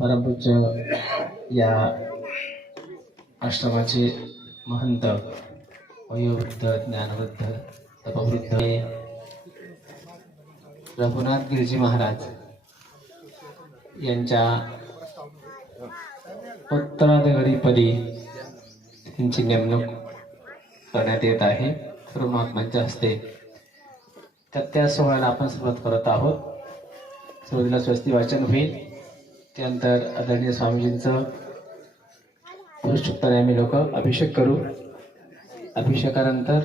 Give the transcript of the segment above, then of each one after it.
परमपूज्य या आश्रमाचे महंत वयोवृद्ध ज्ञानवृद्ध तपवृद्ध रघुनाथ गिरजी महाराज यांच्या उत्तराधिकारीपदी त्यांची नेमणूक करण्यात येत आहे सर्व महात्मांच्या हस्ते. तर त्या सोहळ्याला आपण सुरुवात करत आहोत. सुरुवातीला स्वस्ती वाचन होईल. त्यानंतर आदरणीय स्वामीजींचं पुरुषोत्तर आम्ही लोक अभिषेक करू. अभिषेकानंतर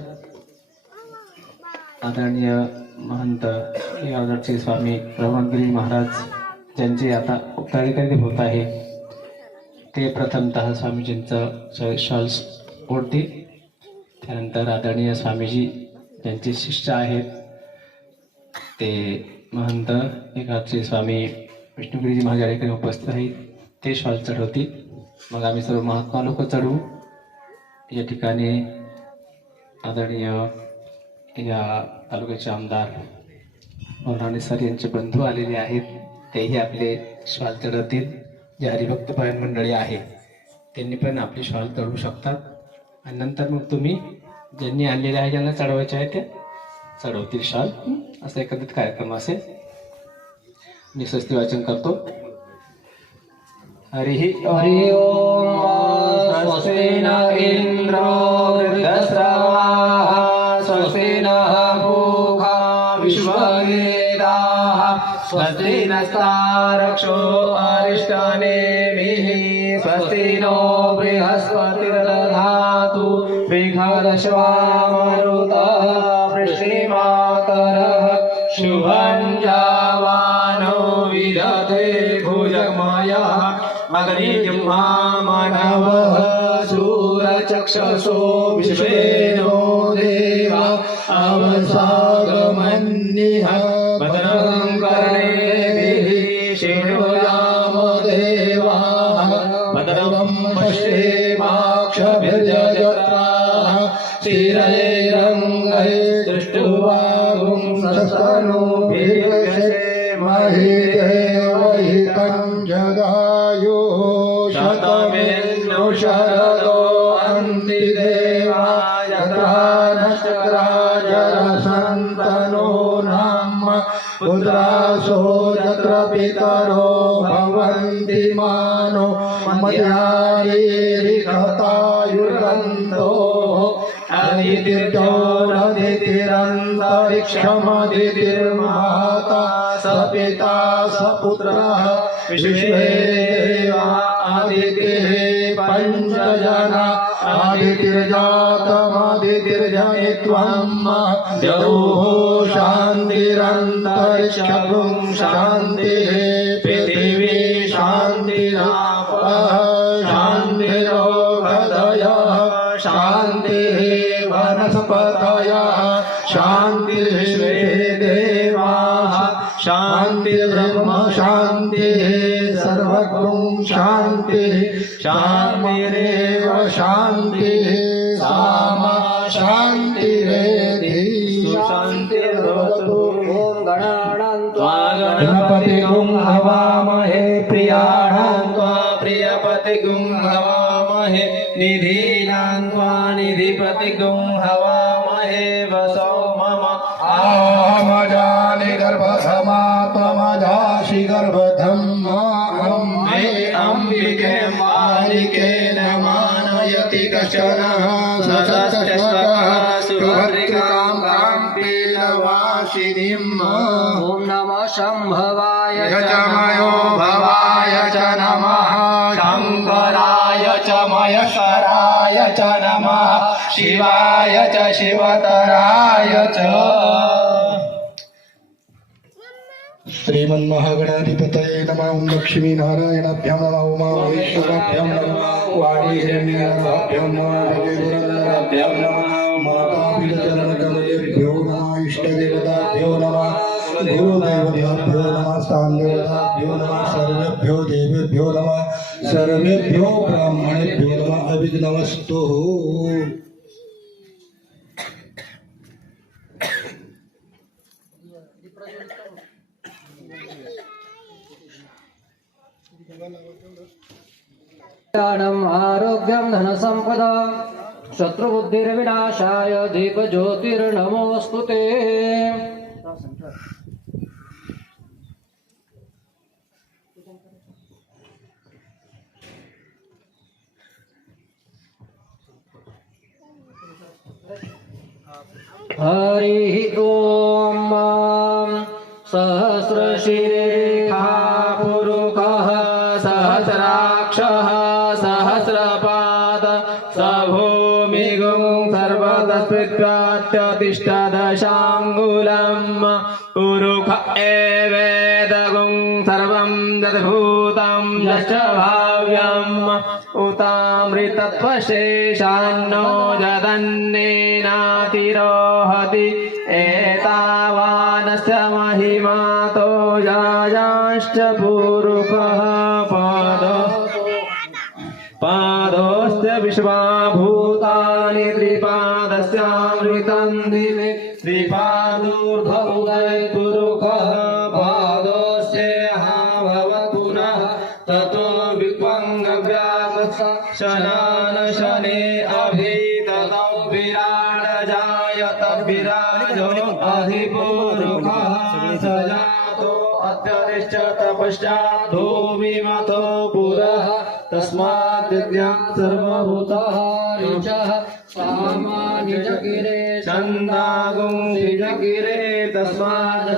आदरणीय महंत आदरणीय स्वामी रघुनाथगिरी महाराज ज्यांचे आता उत्तराधिकारी होत आहे ते प्रथमतः स्वामीजींचं शॉल्स ओढतील. त्यानंतर आदरणीय स्वामीजी ज्यांचे शिष्य आहेत ते महंत एकाचे स्वामी विष्णुगिरीजी महाराज या ठिकाणी उपस्थित आहेत ते शॉल चढवतील. मग आम्ही सर्व महात्मा लोक चढवू. या ठिकाणी आदरणीय या तालुक्याचे आमदार मौलाना सर यांचे बंधू आलेले आहेत. तेही आपले श्वाल चढवतील. जे हरिभक्त पायन मंडळी आहे त्यांनी पण आपले श्वाल चढवू शकतात. आणि नंतर मग तुम्ही ज्यांनी आणलेले आहे ज्यांना चढवायचे आहे ते चढवतील शाल. असा एकत्रित कार्यक्रम असेल. मी स्वस्ती वाचन करतो. हरि ओम. स्वस्ति न इंद्रो वृद्धश्रवाः स्वस्ति नः पूषा विश्ववेदाः स्वस्ति नस्तारक्षो अरिष्टनेमिः स्वस्ति नो बृहस्पतिर्दधातु विघ्नश्वामरुतः वृष्णिमातरः शुभं जावानो विदधे भुजगमयः अग्निजिह्वा मानवः सूरचक्षुषो विश्वेनो देवा अवसागमन्यः भद्रं कर्णेभिः शृणुयाम देवाः भद्रं पश्येमाक्षभिर्यजत्राः स्थिरैरङ्गैः दृष्ट्वागुं सस्तनूभिर्विषेमहि देवहितं जगायुः शतमेन्दु शरदो अन्ति देवा यथा नक्षत्राजरसन्तनो नाम पुत्रासो यत्र पितरो भवन्ति मानो मध्यायिरिकतायुर्गन्धो अदितिर्जोरदितिरन्तरिक्षमदितिर्माता स पिता स पुत्रः विश्वे देवा आदितिः पञ्चजना आदितिर्जातमदितिर्जनित्वं द्यौः शान्तिरन्तरिक्षं शान्तिः पृथिवी शान्तिरापः शान्तिरोगदयः शान्तिः वनस्पतयः शान्तिर्विश्वे देवाः शान्तिर्ब्रह्म शान्तिः सर्वगुं शान्तिः शान्तिरेव शान्तिः सामा शान्तिरेधि शान्तिर्भवतु. गणपतिगुं हवामहे प्रियाणां त्वा प्रियपतिगुं हवामहे निधीनां त्वा निधिपतिगुं हवामहे वसो मम आमजानि गर्भधमात्मजाशि गर्भधम्मा अम्बे अम्बिके मालिके न मानयति कश्चनः सततः सुभद्रिकां पीलवासिनीम्. ॐ नमः शम्भवाय च मयो भवाय च नमः शङ्कराय च महेश्वराय च नमः शिवाय च शिवतराय च. श्रीमन्महागणाधिपतये नमः. ओं लक्ष्मीनारायणाभ्यां नमः. उमामहेश्वराभ्यां नमः. वाणीहिरण्याभ्यां नमः. विजयगुरुन्द्राभ्यां नमः. मातापितरचरणकमलेभ्यो नमः. इष्टदेवताभ्यो नमः. गुरुदेवताभ्यो नमः. स्थानदेवताभ्यो नमः. सर्वेभ्यो देवेभ्यो नमः. सर्वेभ्यो ब्राह्मणेभ्यो नमः. अभिनमस्तु. ज्ञानम् आरोग्यं धनसम्पदा शत्रुबुद्धिर्विनाशाय दीपज्योतिर्नमोऽस्तु ते। हरिः ॐ सहस्रशिरेखा पुरुषः सहस्राक्षः सहस्रपाद स भूमिगुं सर्वतस्पृत्यात्यतिष्ठदशाङ्गुलम् पुरुष एवेदगुं सर्वं यद्भूतं यश्च भाव्यम् उतामृतत्वशेषान्नो यदन्नेनातिरोहति एतावानस्य महिमातो यायाश्च पुरुषः पादोऽस्य विश्वाभूतानि त्रिपादस्यामृतं दिवे त्रिपादोर्धमुदय पुरुषः पादोऽस्येहा भवत् पुनः ततो विक्वङ्गव्यासशनान शने अभिततो विराड जायत विराजो अधिपुरुषः स जातो अत्यरिष्यत पश्चात् भूमिमतो पुरः तस्मात् विद्यात् सर्वभूतः ऋचः सामानिजगिरे छन्दागुं निजगिरे तस्मात्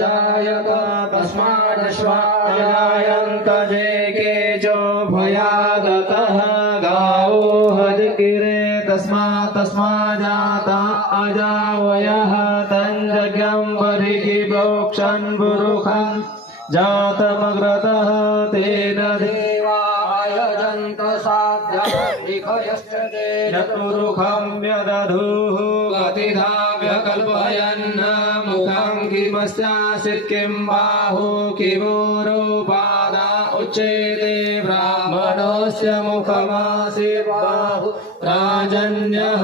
जायत तस्मादश्वाजायन्त जे केचो भयादतः गावो हजगिरे तस्माजाता अजावयः तञ्जज्ञं बर्हिः प्रोक्षन् पुरुषं जातमग्रतः तेन देवायजन्त साध्याश्च चतुरुखं व्यदधुः गतिधा व्यकल्पयन् मुखं किमस्यासीत् किं बाहु किमूरुपादा उच्यते ब्राह्मणस्य मुखमासीत् बाहु राजन्यः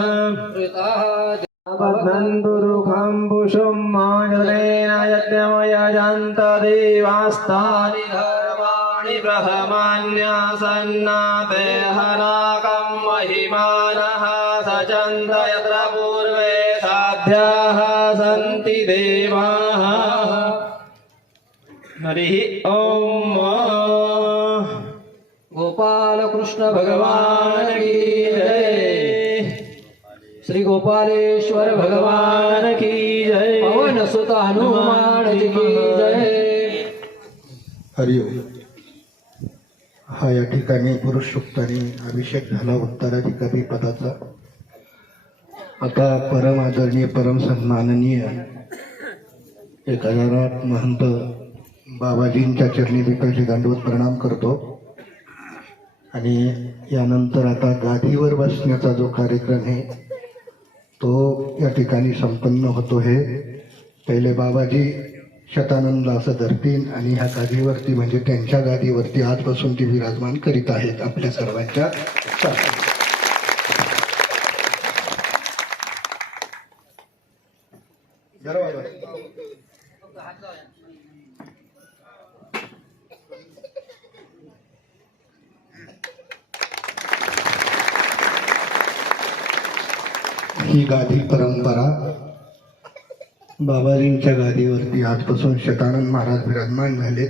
बद्धन् पुरुषं पुषुं मानुरेण यज्ञमयजन्त देवास्तानि धर्माणि प्रथमान्यासन्नाते हनाकं महिमानः सचन्त यत्र पूर्वे साध्याः सन्ति देवाः। हरिः ॐ गोपाल कृष्ण भगवान की जय। श्री गोपालेश्वर भगवान की जय। पवन सुत हनुमान जी की जय। हरिओम. हा या ठिकाणी पुरुष सूक्ताने अभिषेक झाला उत्तराधिकारी पदाचा. आता परम आदरणीय परम सन्माननीय 1008 महंत बाबाजींच्या चरणी विकायचे दंडवत प्रणाम करतो. आणि यानंतर आता गादीवर बसण्याचा जो कार्यक्रम आहे तो या ठिकाणी संपन्न होतो आहे. पहिले बाबाजी शतानंदला असं धरतील आणि ह्या गादीवरती म्हणजे त्यांच्या गादीवरती आजपासून ती विराजमान करीत आहेत आपल्या सर्वांच्या साथी. ही गादी परंपरा बाबाजींच्या गादीवरती आजपासून शतानंद महाराज विराजमान झाले.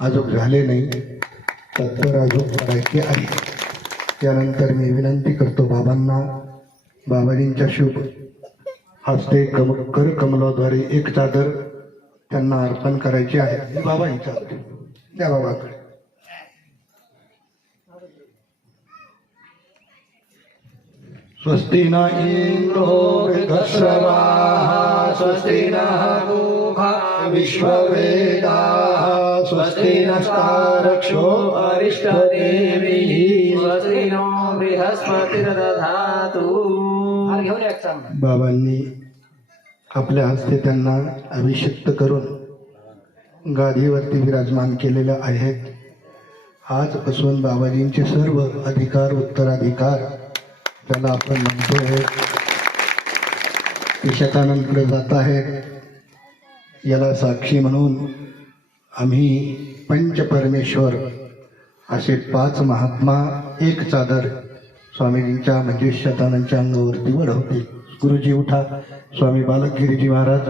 अजून झाले नाही तर अजून करायचे आहे. त्यानंतर मी विनंती करतो बाबांना बाबाजींच्या शुभ हस्ते कर कमलाद्वारे एक चादर त्यांना अर्पण करायची आहे. बाबा ही चादर द्या बाबाकडे. स्वस्ति न इंद्रो वृद्धश्रवाः स्वस्ति नः पूषा विश्ववेदाः स्वस्ति नस्तारक्षो अरिष्टदेवीः स्वस्ति नो बृहस्पतिर्दधातु. बाबांनी आपल्या हस्ते त्यांना अभिषिक्त करून गादीवरती विराजमान केलेले आहेत. आजपासून बाबाजींचे सर्व अधिकार उत्तराधिकार त्याला आपण म्हणतोय ते शतानंदकडे जात आहे. याला साक्षी म्हणून आम्ही पंचपरमेश्वर असे 5 महात्मा एक चादर स्वामीजींच्या म्हणजे शतानांच्या अंगावरती वडवतील. गुरुजी उठा. स्वामी बालकगिरीजी महाराज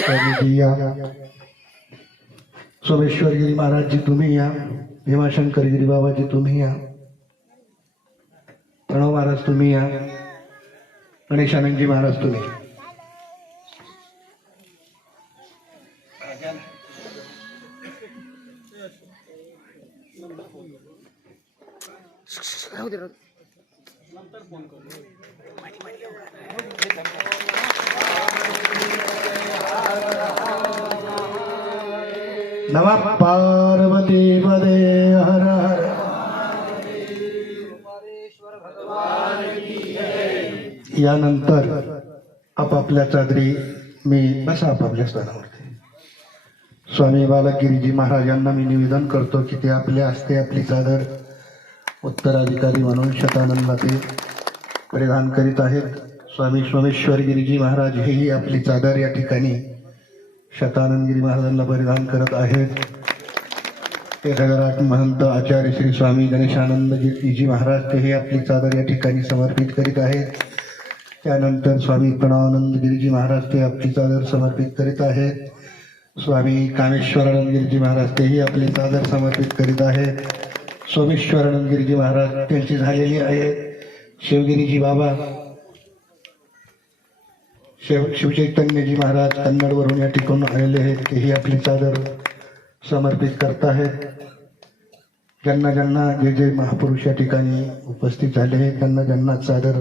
स्वामीजी या. सोमेश्वरगिरी महाराजजी तुम्ही या. भीमाशंकरगिरी बाबाजी तुम्ही या. प्रणव महाराज तुम्ही या. गणेशानंदजी महाराज तुम्ही. नमः पार्वती पदे हर हर. यानंतर आपापल्या चादरी मी बसा आपापल्या स्थानावरती. स्वामी बालकगिरीजी महाराजांना मी निवेदन करतो की ते आपल्या हस्ते आपली चादर उत्तराधिकारी म्हणून शतानंदला ते परिधान करीत आहेत. स्वामी सोमेश्वरगिरीजी महाराज हेही आपली चादर या ठिकाणी शतानंदगिरी महाराजांना परिधान करत आहेत. 1008 महंत आचार्य श्री स्वामी गणेशानंदगिरीजी महाराज तेही आपली चादर या ठिकाणी समर्पित करीत आहेत. त्यानंतर स्वामी प्रणवानंदगिरीजी महाराज ते आपली चादर समर्पित करीत आहेत. स्वामी कामेश्वरानंदगिरीजी महाराज तेही आपली चादर समर्पित करीत आहेत. सोमेश्वरानंदगिरीजी महाराज त्यांची झालेली आहे. शिवगिरीजी बाबा शिवचैतन्यजी महाराज कन्नडवरून या ठिकाणी आलेले आहेत. तेही आपली चादर समर्पित करत आहेत. ज्यांना ज्यांना जे जे महापुरुष या ठिकाणी उपस्थित झाले आहेत त्यांना ज्यांना चादर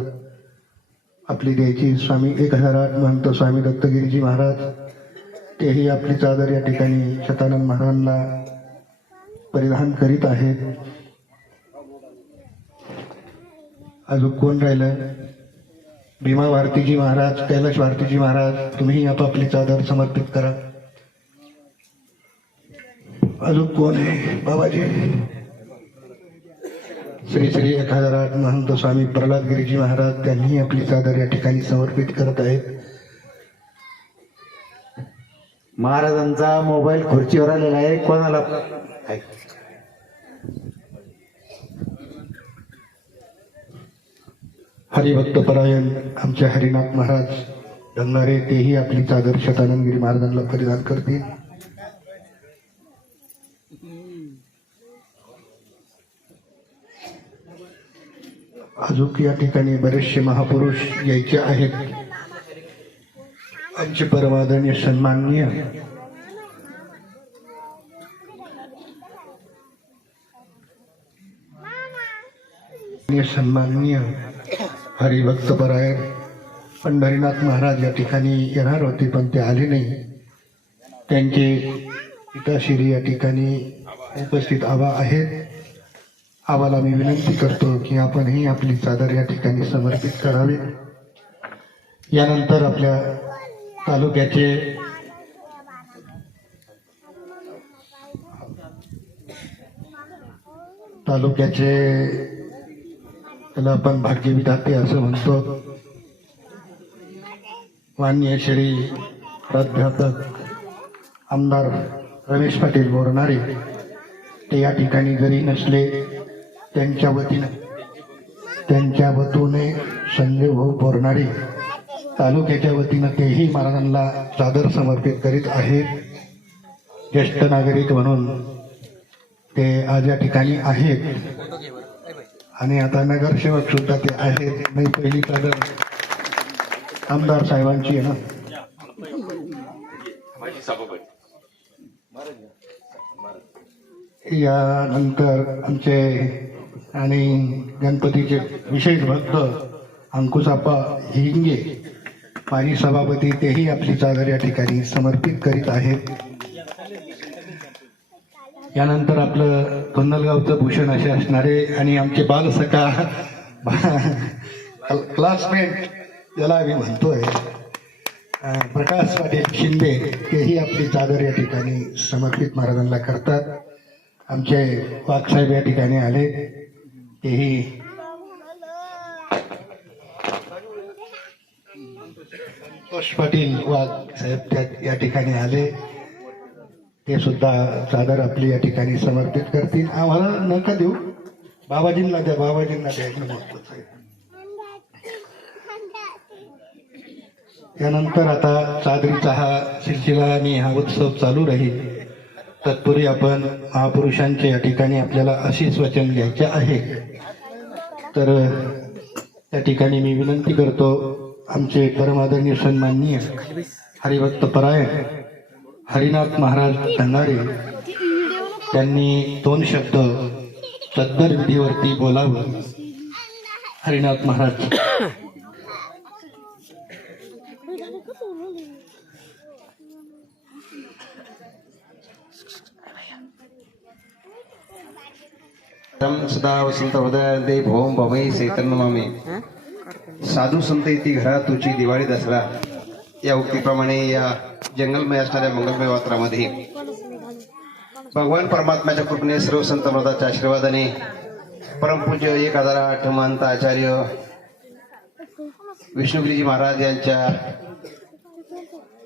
आपली द्यायची. स्वामी 1008 महंत स्वामी दत्तगिरीजी महाराज तेही आपली चादर या ठिकाणी शतानंद महाराजांना परिधान करीत आहेत. अजून कोण राहिलं? भीमा भारतीजी महाराज कैलाश भारतीजी महाराज तुम्ही आपापली चादर समर्पित करा. अजून कोण आहे? बाबाजी. श्री श्री 1008 महंत स्वामी प्रल्हादगिरीजी महाराज त्यांनी आपली चादर या ठिकाणी समर्पित करत आहेत. महाराजांचा मोबाईल खुर्चीवर आलेला आहे. कोणाला हरिभक्तपरायण आमचे हरिनाथ महाराज डंगारे तेही आपली चादर शतानंदगिरी महाराजांना परिधान करतील. अजून या ठिकाणी बरेचसे महापुरुष यायचे आहेत. आमचे परमादरणीय सन्माननीय हरिभक्तपरायण पंढरीनाथ महाराज या ठिकाणी येणार होते पण ते आले नाही. त्यांचे पिताश्री या ठिकाणी उपस्थित आबा आहेत. आबाला मी विनंती करतो की आपणही आपली चादर या ठिकाणी समर्पित करावी. यानंतर आपल्या तालुक्याचे त्याला आपण भाग्यविधाते असं म्हणतो. माननीय श्री प्राध्यापक आमदार रमेश पाटील बोरणारे ते या ठिकाणी जरी नसले त्यांच्या वतीने संजय भाऊ बोरणारे तालुक्याच्या वतीनं तेही महाराजांना चादर समर्पित करीत आहेत. ज्येष्ठ नागरिक म्हणून ते आज या ठिकाणी आहेत आणि आता नगरसेवक सुद्धा ते आहेत. नाही पहिली चादर आमदार साहेबांची आहे ना. यानंतर आमचे आणि गणपतीचे विशेष भक्त अंकुशाप्पा हिंगे माजी सभापती तेही आपली चादर या ठिकाणी समर्पित करीत आहेत. यानंतर आपलं तोंडलगावचं भूषण असे असणारे आणि आमचे बालसखा क्लासमेट ज्याला आम्ही म्हणतोय प्रकाश पाटील शिंदे तेही आपली चादर या ठिकाणी समर्पित महाराजांना करतात. आमचे वाघसाहेब या ठिकाणी आले तेही संतोष पाटील वाघ साहेब या ठिकाणी आले ते सुद्धा चादर आपली या ठिकाणी समर्पित करतील. आम्हाला नका देऊ, बाबाजींना द्या, बाबाजींना द्या. एकदम महत्वाचं आहे. यानंतर आता चादरीचा हा सिलसिला आणि हा उत्सव चालू राहील. तत्पूर्वी आपण महापुरुषांचे या ठिकाणी आपल्याला अशीच वचन घ्यायचे आहे. तर त्या ठिकाणी मी विनंती करतो, आमचे परमादरणीय सन्माननीय हरिभक्त परायण हरिनाथ महाराज धंगारे त्यांनी 2 शब्द सद्दर विधीवरती बोलावं. हरिनाथ महाराज. सदा वसंत हृदय भोम भवई चैतन्यमामे साधू संत इति घरा तुझी दिवाळी दसरा या उक्तीप्रमाणे या जंगलमय असणाऱ्या मंगलमय वातावरणामध्ये भगवान परमात्म्याच्या कृपेने सर्व संत महाराजांच्या आशीर्वादाने परमपूज्य 1008 महंत आचार्य विष्णुगिरीजी महाराज यांच्या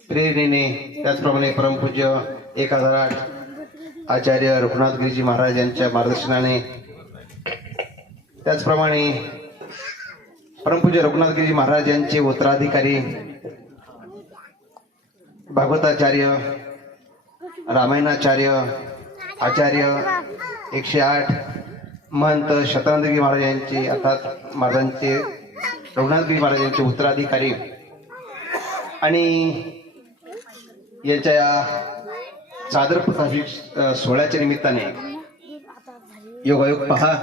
प्रेरणेने, त्याचप्रमाणे परमपूज्य 1008 आचार्य रघुनाथगिरीजी महाराज यांच्या मार्गदर्शनाने, त्याचप्रमाणे परमपूज्य रघुनाथगिरीजी महाराज यांचे उत्तराधिकारी भागवताचार्य रामायणाचार्य आचार्य 108 महंत शतानंदगिरी महाराज यांचे, अर्थात महाराजांचे रघुनाथगिरी महाराज यांचे उत्तराधिकारी आणि यांच्या चादर प्रकाशित सोहळ्याच्या निमित्ताने योगायोग पहा.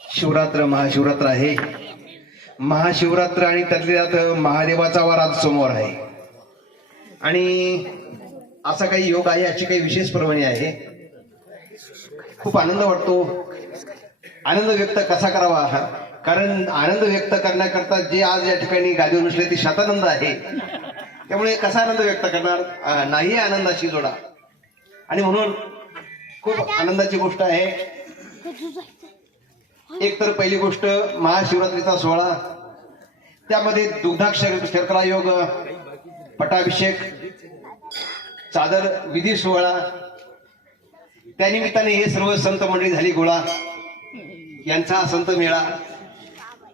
शिवरात्र, महाशिवरात्र आहे. महाशिवरात्र आणि त्यातल्या त्यात महादेवाचा वार आज समोर आहे आणि असा काही योग आहे, याची काही विशेष पर्वणी आहे. खूप आनंद वाटतो. आनंद व्यक्त कसा करावा, कारण आनंद व्यक्त करण्याकरता जे आज या ठिकाणी गादीवर बसले ते शतानंद आहे. त्यामुळे कसा आनंद व्यक्त करणार, नाही आनंदाशी जोडा. आणि म्हणून खूप आनंदाची गोष्ट आहे. एक तर पहिली गोष्ट महाशिवरात्रीचा सोहळा, त्यामध्ये दुग्धाक्षर शर्करा योग, पटाभिषेक, चादर विधी सोहळा, त्यानिमित्ताने हे सर्व संत मंडळी झाली गोळा, यांचा हा संत मेळा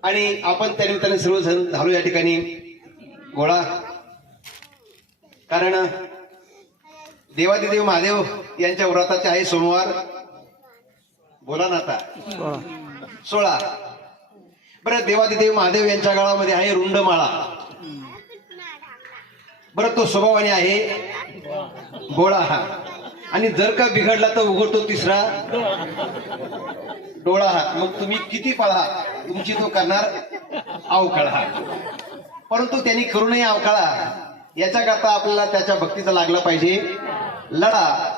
आणि आपण त्यानिमित्ताने सर्वजण झालो या ठिकाणी गोळा. कारण देवादिदेव महादेव यांच्या व्रताचे आहे सोमवार. बोला ना आता 16. बरं, देवादिदेव महादेव यांच्या गाळामध्ये आहे रुंडमाळा. बरं, तो स्वभावाने आहे गोळा हा. आणि जर का बिघडला तर उघडतो 3रा डोळा हा. मग तुम्ही किती पळा, तुमची तो करणार अवकाळा. परंतु त्यांनी करू नये अवकाळा, याच्याकरता आपल्याला त्याच्या भक्तीचा लागला पाहिजे लढा.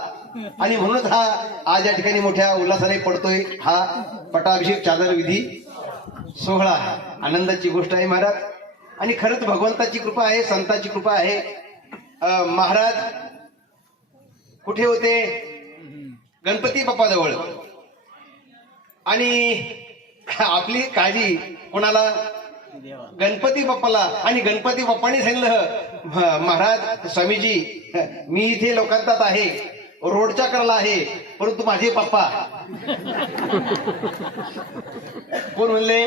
आणि म्हणूनच हा आज या ठिकाणी मोठ्या उल्हासाने पडतोय हा पटाभिषेक चादर विधी सोहळा. आनंदाची गोष्ट आहे महाराज. आणि खरंच भगवंताची कृपा आहे, संतांची कृपा आहे. महाराज कुठे होते? गणपती बाप्पा जवळ. आणि आपली काळजी कोणाला? गणपती बाप्पाला. आणि गणपती बाप्पाने सांगितलं, महाराज स्वामीजी मी इथे लोकांतात आहे, रोडच्या करला आहे, परंतु माझे पप्पा. कोण म्हणले?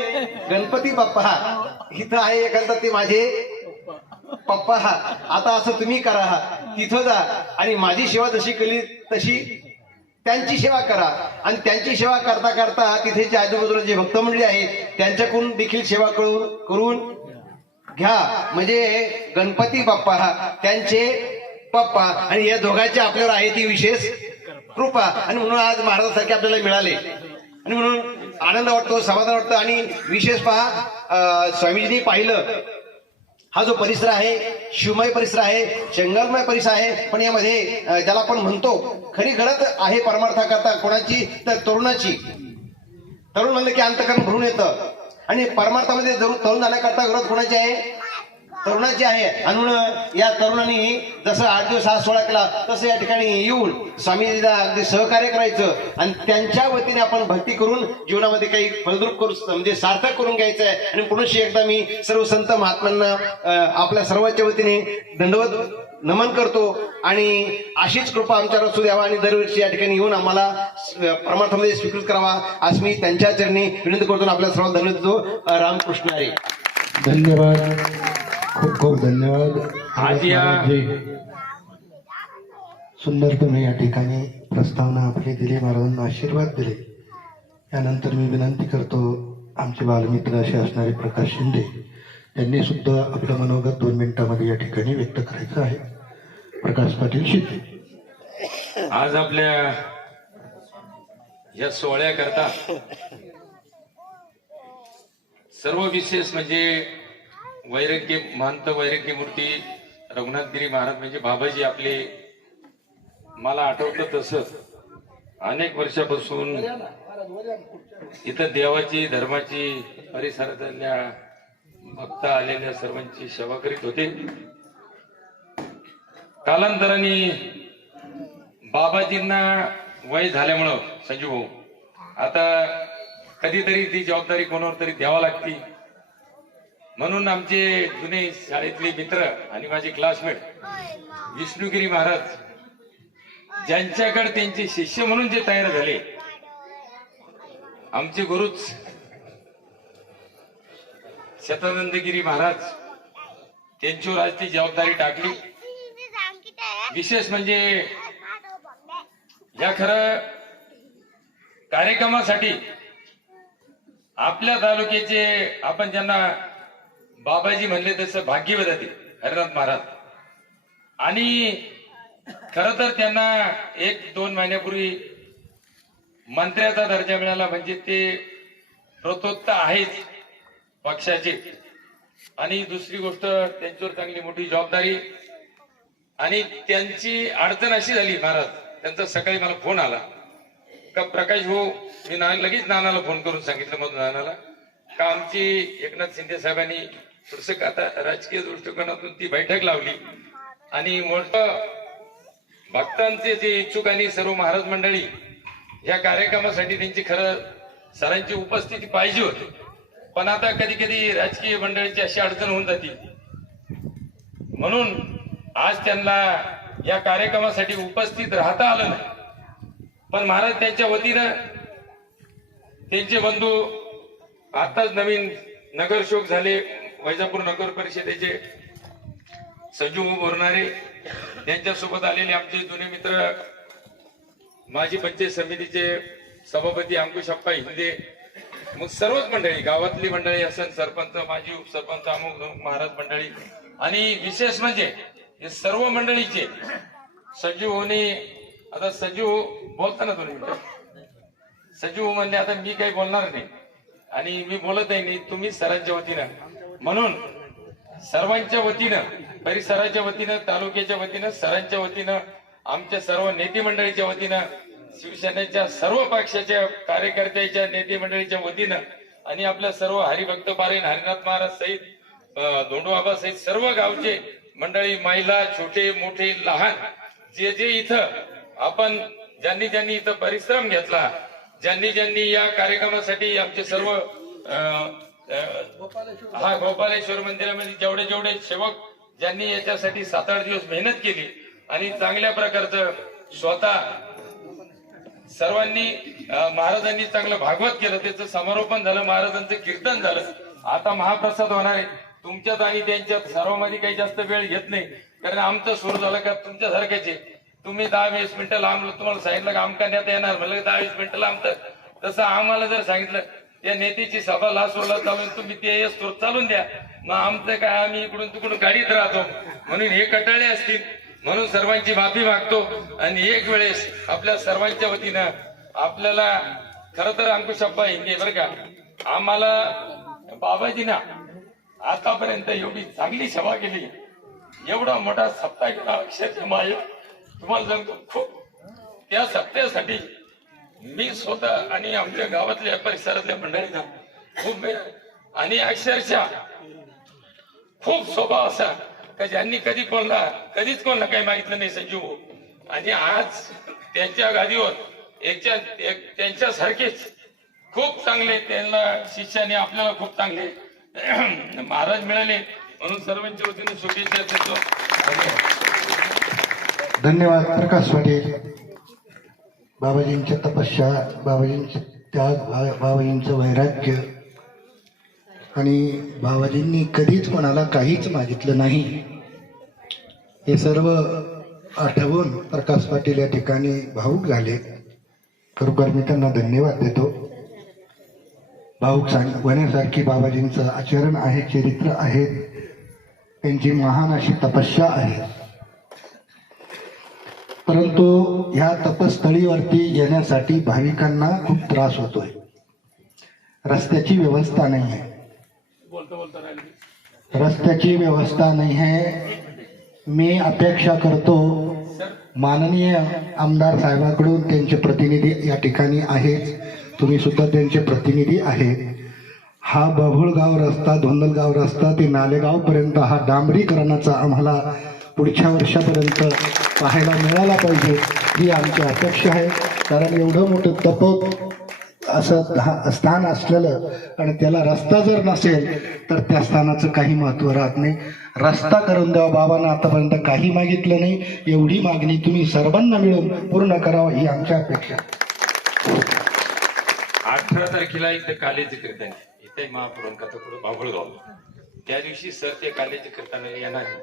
गणपती बाप्पा. इथं आहे एखादा, ते माझे पप्पा. आता असं तुम्ही करा, तिथं जा आणि माझी सेवा जशी केली तशी त्यांची सेवा करा. आणि त्यांची सेवा करता करता तिथे जे आजूबाजूला जे भक्त मंडळी आहेत त्यांच्याकडून देखील सेवा करून घ्या. म्हणजे गणपती बाप्पा त्यांचे पप्पा आणि या दोघांची आपल्यावर आहे ती विशेष कृपा. आणि म्हणून आज महाराजांसारखे आपल्याला मिळाले आणि म्हणून आनंद वाटतो, समाधान वाटतं. आणि विशेष पहा, स्वामीजींनी पाहिलं हा जो परिसर आहे शिवमय परिसर आहे, जंगलमय परिसर आहे. पण यामध्ये ज्याला आपण म्हणतो खरी गरज आहे परमार्थाकरता कोणाची? तर तरुणाची. तरुण म्हणलं की अंतःकरण भरून येतं आणि परमार्थामध्ये जरूर तरुण जाण्याकरता गरज कोणाची आहे? तरुणाची आहे. आणि म्हणून या तरुणांनी जसं 8 दिवस हा सोहळा केला तसं या ठिकाणी येऊन स्वामीजीला अगदी सहकार्य करायचं आणि त्यांच्या वतीने आपण भक्ती करून जीवनामध्ये काही फलद्रूप करू, म्हणजे सार्थक करून घ्यायचं आहे. आणि पुनश्च एकदा मी सर्व संत महात्म्यांना आपल्या सर्वांच्या वतीने दंडवत नमन करतो आणि अशीच कृपा आमच्यावर असू द्यावा आणि दरवर्षी या ठिकाणी येऊन आम्हाला परमार्थामध्ये स्वीकृत करावा असं मी त्यांच्या चरणी विनंती करतो. आपल्या सर्वांना धन्यवाद देतो. रामकृष्ण हरी. धन्यवाद, खूप खूप धन्यवाद. महाराजजी, सुंदर तुम्ही या ठिकाणी प्रस्तावना आपली दिली, महाराजांना आशीर्वाद दिले. यानंतर मी विनंती करतो आमचे बालमित्र असे असणारे प्रकाश शिंदे, त्यांनी सुद्धा आपलं मनोगत 2 मिनिटांमध्ये या ठिकाणी व्यक्त करायचं आहे. प्रकाश पाटील शिंदे. आज आपल्या या सोहळ्याकरता सर्व विशेष म्हणजे वैराग्य महंत वैराग्य मूर्ती रघुनाथगिरी महाराज म्हणजे बाबाजी आपले, मला आठवतं तसं अनेक वर्षापासून इथं देवाची धर्माची परिसरातल्या भक्त आलेल्या सर्वांची सेवा करीत होते. कालांतराने बाबाजींना वय झाल्यामुळं संजू भाऊ आता कधीतरी ती जबाबदारी कोणावर तरी द्यावा लागती, म्हणून आमचे जुने शाळेतले मित्र आणि माझे क्लासमेट विष्णुगिरी महाराज ज्यांच्याकडे त्यांचे शिष्य म्हणून जे तयार झाले, आमचे गुरुच शतानंदगिरी महाराज, त्यांच्यावर आज ती जबाबदारी टाकली. विशेष म्हणजे या खरं कार्यक्रमासाठी आपल्या तालुक्याचे आपण ज्यांना बाबाजी म्हणले तसं भाग्यवदाते हरिनाथ महाराज, आणि खर तर त्यांना 1-2 महिन्यापूर्वी मंत्र्याचा दर्जा मिळाला, म्हणजे ते प्रतोत्त आहेच पक्षाचे. आणि दुसरी गोष्ट त्यांच्यावर चांगली मोठी जबाबदारी, आणि त्यांची अडचण अशी झाली महाराज, त्यांचा सकाळी मला फोन आला का प्रकाश भाऊ, मी लगेच नानाला फोन करून सांगितलं मधून नानाला का आमची एकनाथ शिंदे साहेबांनी थोडस आता राजकीय दृष्टिकोनातून ती बैठक लावली आणि मोठं भक्तांचे जे इच्छुक आणि सर्व महाराज मंडळी या कार्यक्रमासाठी त्यांची खरं सरांची उपस्थिती पाहिजे होती, पण आता कधी कधी राजकीय मंडळीची अशी अडचण होऊन जाते, म्हणून आज त्यांना या कार्यक्रमासाठी उपस्थित राहता आलं नाही. पण महाराज त्यांच्या वतीनं त्यांचे बंधू आताच नवीन नगरसेवक झाले वैजापूर नगर परिषदेचे संजू बोरणारे, त्यांच्यासोबत आलेले आमचे जुने मित्र माजी पंचायत समितीचे सभापती अंकुशप्पा हिंदे, मग सर्वच मंडळी गावातली मंडळी असेल, सरपंच माजी उपसरपंच अमुक महाराज मंडळी, आणि विशेष म्हणजे हे सर्व मंडळीचे संजू होणे. आता संजू बोलताना 2 मिनिटं संजू म्हणले आता मी काही बोलणार नाही आणि मी बोलतही नाही, तुम्ही सरांच्या वतीनं, म्हणून सर्वांच्या वतीनं, परिसराच्या वतीनं, तालुक्याच्या वतीनं, सरांच्या वतीनं, आमच्या सर्व नेते मंडळीच्या वतीनं, शिवसेनेच्या सर्व पक्षाच्या कार्यकर्त्याच्या नेते मंडळीच्या वतीनं आणि आपल्या सर्व हरिभक्त पारायण हरिनाथ महाराज सहित धोंडोबाबा सहित सर्व गावचे मंडळी, महिला, छोटे मोठे लहान, जे जे इथं आपण ज्यांनी ज्यांनी इथं परिश्रम घेतला, ज्यांनी ज्यांनी या कार्यक्रमासाठी आमचे सर्व गोपालेश्वर मंदिरामध्ये जेवढे जेवढे सेवक ज्यांनी याच्यासाठी 7-8 दिवस मेहनत केली आणि चांगल्या प्रकारचं स्वतः सर्वांनी महाराजांनी चांगलं भागवत केलं, त्याचं समारोपण झालं, महाराजांचं कीर्तन झालं. आता महाप्रसाद होणार आहे तुमच्यात आणि त्यांच्यात, सर्वांमध्ये काही जास्त वेळ घेत नाही, कारण आमचं सुरू झालं का तुमच्यासारख्याचे तुम्ही 10-20 मिनिटं लांब, तुम्हाला सांगितलं का आमका नेता येणार म्हणलं 10-20 मिनिटं लांब, तसं आम्हाला जर सांगितलं त्या नेत्याची सभा लासोरला चालून तुम्ही ते चालून द्या, मग आमचं काय, आम्ही इकडून तिकडून गाडीत राहतो, म्हणून हे कटाळे असतील, म्हणून सर्वांची माफी मागतो. आणि एक वेळेस आपल्या सर्वांच्या वतीनं आपल्याला खरं तर अंकुशप्पा हिंगे बरं का, आम्हाला बाबाजीना आतापर्यंत एवढी चांगली सेवा केली, एवढा मोठा सप्ताह केला, अक्षरशः माय तुम्हाला सांगतो खूप त्या सप्त्यासाठी मी स्वतः आणि आमच्या गावातल्या परिसरातल्या मंडळींना खूप, आणि अक्षरशः खूप स्वभाव असा का ज्यांनी कधीच कोणाला काही मागितलं नाही संजू, आणि आज त्यांच्या गादीवर त्यांच्यासारखेच खूप चांगले त्यांना शिष्याने आपल्याला खूप चांगले महाराज मिळाले, म्हणून सर्वांच्या वतीने शुभेच्छा देतो. धन्यवाद प्रकाश पाटील. बाबाजींच्या तपस्या, बाबाजींचे त्याग, बाबाजींचं वैराग्य आणि बाबाजींनी कधीच कोणाला काहीच मागितलं नाही हे सर्व आठवून प्रकाश पाटील या ठिकाणी भावुक झाले. खरोखर मी त्यांना धन्यवाद देतो. भावुक होण्यासारखी बाबाजींचं आचरण आहे, चरित्र आहे, त्यांची महान अशी तपस्या आहे. परंतु ह्या तपस्थळीवरती येण्यासाठी भाविकांना खूप त्रास होतोय. रस्त्याची व्यवस्था नाही आहे, रस्त्याची व्यवस्था नाही आहे. मी अपेक्षा करतो माननीय आमदार साहेबांकडून, त्यांचे प्रतिनिधी या ठिकाणी आहेत, तुम्ही सुद्धा त्यांचे प्रतिनिधी आहेत. हा बभुळगाव रस्ता, धोंदलगाव रस्ता ते नालेगाव पर्यंत हा डांबरीकरणाचा आम्हाला पुढच्या वर्षापर्यंत पाहायला मिळाला पाहिजे ही आमची अपेक्षा आहे. कारण एवढं मोठं तप असं स्थान असलेलं आणि त्याला रस्ता जर नसेल तर त्या स्थानाचं काही महत्त्व राहत नाही. रस्ता करून द्यावा. बाबांना आतापर्यंत काही मागितलं नाही, एवढी मागणी तुम्ही सर्वांना मिळून पूर्ण करावा ही आमची अपेक्षा. 18 तारखेला इथे कालेचे कीर्तन आहे. इथे महापुराण कथा पुढे बाभुळगाव. त्या दिवशी सर ते कालेचे कीर्तन येणार आहे.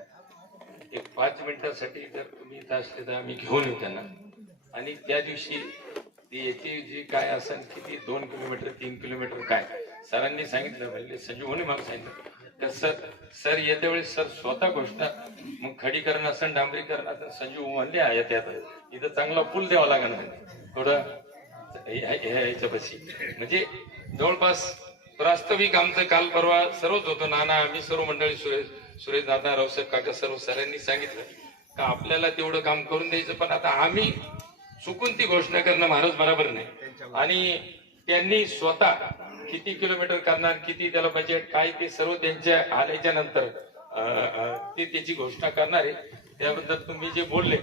एक 5 मिनिटासाठी जर तुम्ही इथं असले तर आम्ही घेऊन येऊ त्यांना. आणि त्या दिवशी याची जी काय असेल किती 2 किलोमीटर 3 किलोमीटर काय सरांनी सांगितलं, म्हणजे संजीवने मला सांगितलं तर सर येत्या वेळेस सर स्वतः घोषणा, मग खडीकरण असेल डांबरीकरण असेल, संजीव म्हणले येत्यात इथं चांगला पूल द्यावा लागणार थोडं ह्याच्यापाशी. म्हणजे जवळपास वास्तविक आमचं काल परवा सर्वच होतं. नाना आम्ही सर्व मंडळी, सुरेश दादा, रावसाहेब काका, सर्व सरांनी सांगितलं का आपल्याला तेवढं काम करून द्यायचं, पण आता आम्ही चुकून ती घोषणा करणं महाराज बरोबर नाही. आणि त्यांनी स्वतः किती किलोमीटर करणार, किती त्याला बजेट काय, ते सर्व त्यांच्या आल्याच्या नंतर ते त्याची घोषणा करणार आहे. त्याबद्दल तुम्ही जे बोलले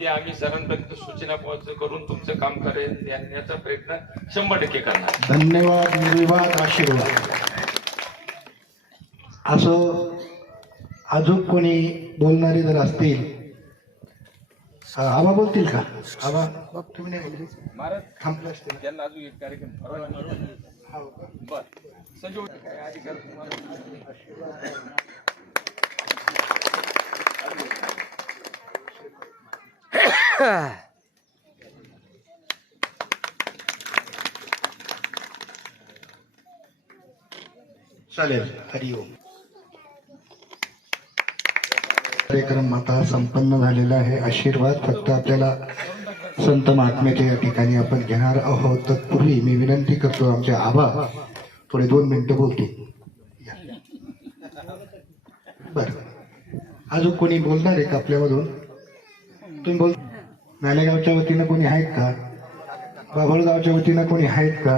ते आम्ही सरांपर्यंत सूचना पोहोच करून तुमचं काम करेल देण्याचा प्रयत्न 100% करणार. धन्यवाद, निर्विवाद आशीर्वाद. असं अजून कोणी बोलणारे जर असतील, आबा बोलतील का? आबा तुम्ही नाही बोलले, थांबले असतील. त्यांना अजून एक कार्यक्रम संजीव चालेल. हरिओम. कार्यक्रम आता संपन्न झालेला आहे. आशीर्वाद फक्त आपल्याला संत महात्म्याच्या या ठिकाणी आपण घेणार आहोत. तत्पूर्वी मी विनंती करतो आमच्या आबा थोडे 2 मिनिटं बोलतील. बरं, अजून कोणी बोलणार आहे का आपल्यामधून? तुम्ही बोल. नालेगावच्या वतीनं कोणी आहेत का? बाभुळगावच्या वतीनं कोणी आहेत का?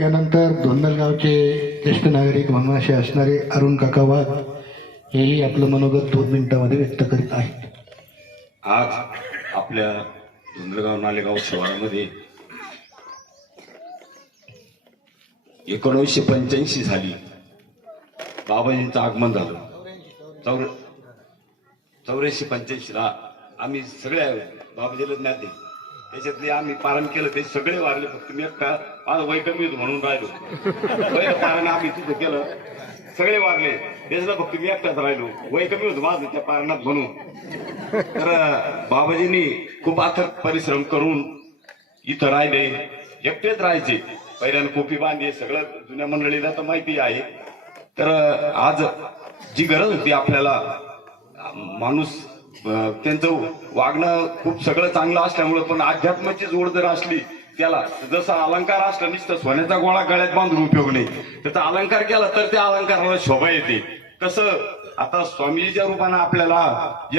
यानंतर धोंदलगावचे ज्येष्ठ नागरिक म्हणून असे असणारे अरुण काका वाघ हेही आपलं मनोगत 2 मिनिटांमध्ये व्यक्त करीत आहेत. आज आपल्या धुंदलगाव नालेगाव शहरामध्ये 1985 साली बाबाजींचं आगमन झालं. 84-85 ला आम्ही सगळ्या बाबाजीला ज्ञात आहे, त्याच्यातले आम्ही पारण केलं. ते सगळे वारले, फक्त मी एकटा माझं वय कमी होतं म्हणून राहिलो. वय पारण आम्ही तिथं केलं, सगळे वारले, त्याच्याला फक्त मी एकटाच राहिलो. वय कमी होतं माझं त्या पारणात म्हणून. तर बाबाजींनी खूप अथक परिश्रम करून इथं राहिले, एकटेच राहायचे. पहिल्यानं कोपी बांधे, सगळं जुन्या मंडळीला तर माहिती आहे. तर आज जी गरज होती आपल्याला, माणूस त्यांचं वागणं खूप सगळं चांगलं असल्यामुळं, पण अध्यात्माची जोड जर असली त्याला, जसा अलंकार असला नुसतं सोन्याचा गोळा गळ्यात बांधून उपयोग नाही, त्याचा अलंकार केला तर त्या अलंकाराला शोभा येते. तसं आता स्वामीजीच्या रूपानं आपल्याला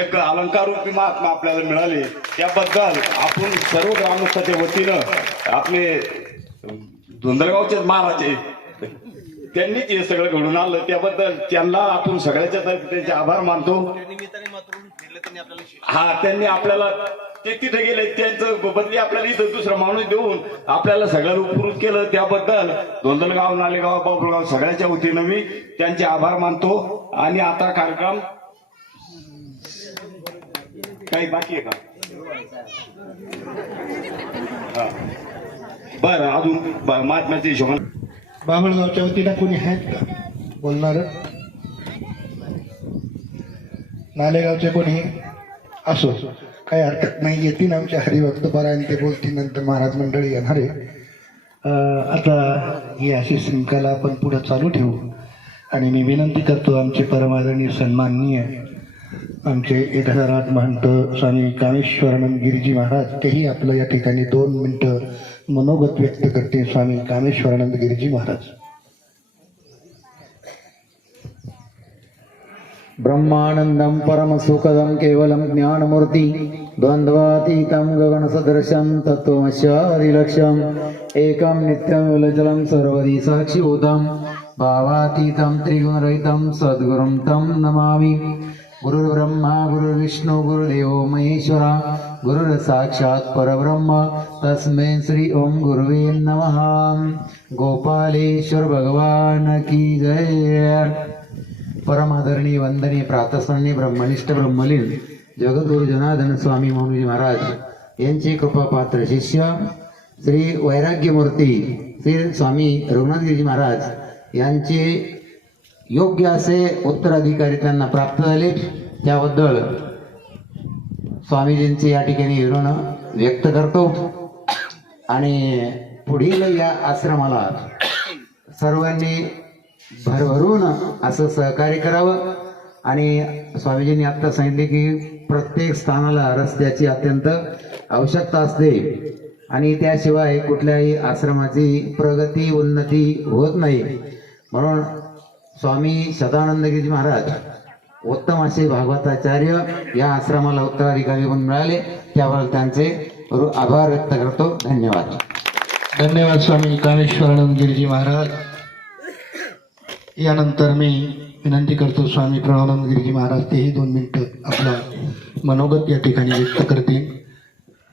एक अलंकार रूपी महात्मा आपल्याला मिळाले, त्याबद्दल आपण सर्व ग्रामस्थाच्या वतीनं आपले धुंदलगावचे महाराज त्यांनीच हे सगळं घडून आलं, त्याबद्दल त्यांना आपण सगळ्याच्या त्यांचे आभार मानतो. हा, त्यांनी आपल्याला ते तिथे गेले, त्यांचं बदली आपल्याला इथं दुसरा माणूस देऊन आपल्याला सगळं उपकृत केलं, त्याबद्दल धोंदलगाव, नालेगाव, बाभुळगाव सगळ्याच्या वतीनं मी त्यांचे आभार मानतो. आणि आता कार्यक्रम काही बाकी आहे का? हा. बरं अजून महात्म्याच्या हिशोबाने बाभळगावच्या वतीला कोणी आहेत का बोलणार? नालेगावचे कोणी? असो, काही हरकत नाही, येतील आमच्या हरिभक्त परायण, ते बोलतील, नंतर महाराज मंडळी येणार आहे. आता ही अशी शृंखला आपण पुढे चालू ठेवू. आणि मी विनंती करतो आमचे परमादरणीय सन्माननीय आमचे 1008 महंत स्वामी कामेश्वरानंद गिरीजी महाराज, तेही आपलं या ठिकाणी 2 मिनिटं मनोगत व्यक्त करते. स्वामी कामेश्वरानंद गिरीजी महाराज. ब्रह्मानंदं परमसुखदं केवलं ज्ञानमूर्ति द्वन्द्वातीतं गगनसदृशं तत्त्वमस्यादिलक्ष्यम् एकं नित्यं विलचलं सर्वदि साक्षिभूतं भावातीतं त्रिगुणरहितं सद्गुरुं तं नमामि. गुरुर्ब्रह्मा गुरुर्विष्णु गुरुदेवो महेश्वरा गुरुर्साक्षात् परब्रह्म तस्मै श्री ओम गुरुवे नमः. गोपालेश्वर भगवान की जय. परमादरणीय वंदनीय प्रातस्मरणीय ब्रह्मनिष्ठ ब्रह्मलीन जगद्गुरु जनार्दन स्वामी मौनीजी महाराज यांचे कृपापात्र शिष्य श्री वैराग्यमूर्ती श्री स्वामी रघुनाथगिरीजी महाराज यांचे योग्य असे उत्तराधिकारी त्यांना प्राप्त झाले, त्याबद्दल स्वामीजींचे या ठिकाणी ऋण व्यक्त करतो. आणि पुढील या आश्रमाला सर्वांनी भरभरून असं सहकार्य करावं. आणि स्वामीजींनी आता सांगितले की प्रत्येक स्थानाला रस्त्याची अत्यंत आवश्यकता असते आणि त्याशिवाय कुठल्याही आश्रमाची प्रगती उन्नती होत नाही. म्हणून स्वामी सदानंदगिरी महाराज उत्तम असे भागवताचार्य या आश्रमाला उत्तराधिकारी म्हणून मिळाले, त्यावर त्यांचे आभार व्यक्त करतो. धन्यवाद. धन्यवाद स्वामी कामेश्वरानंद गिरीजी महाराज. यानंतर मी विनंती करतो स्वामी प्रणवानंद गिरीजी महाराज, तेही 2 मिनिटं आपला मनोगत या ठिकाणी व्यक्त करतील.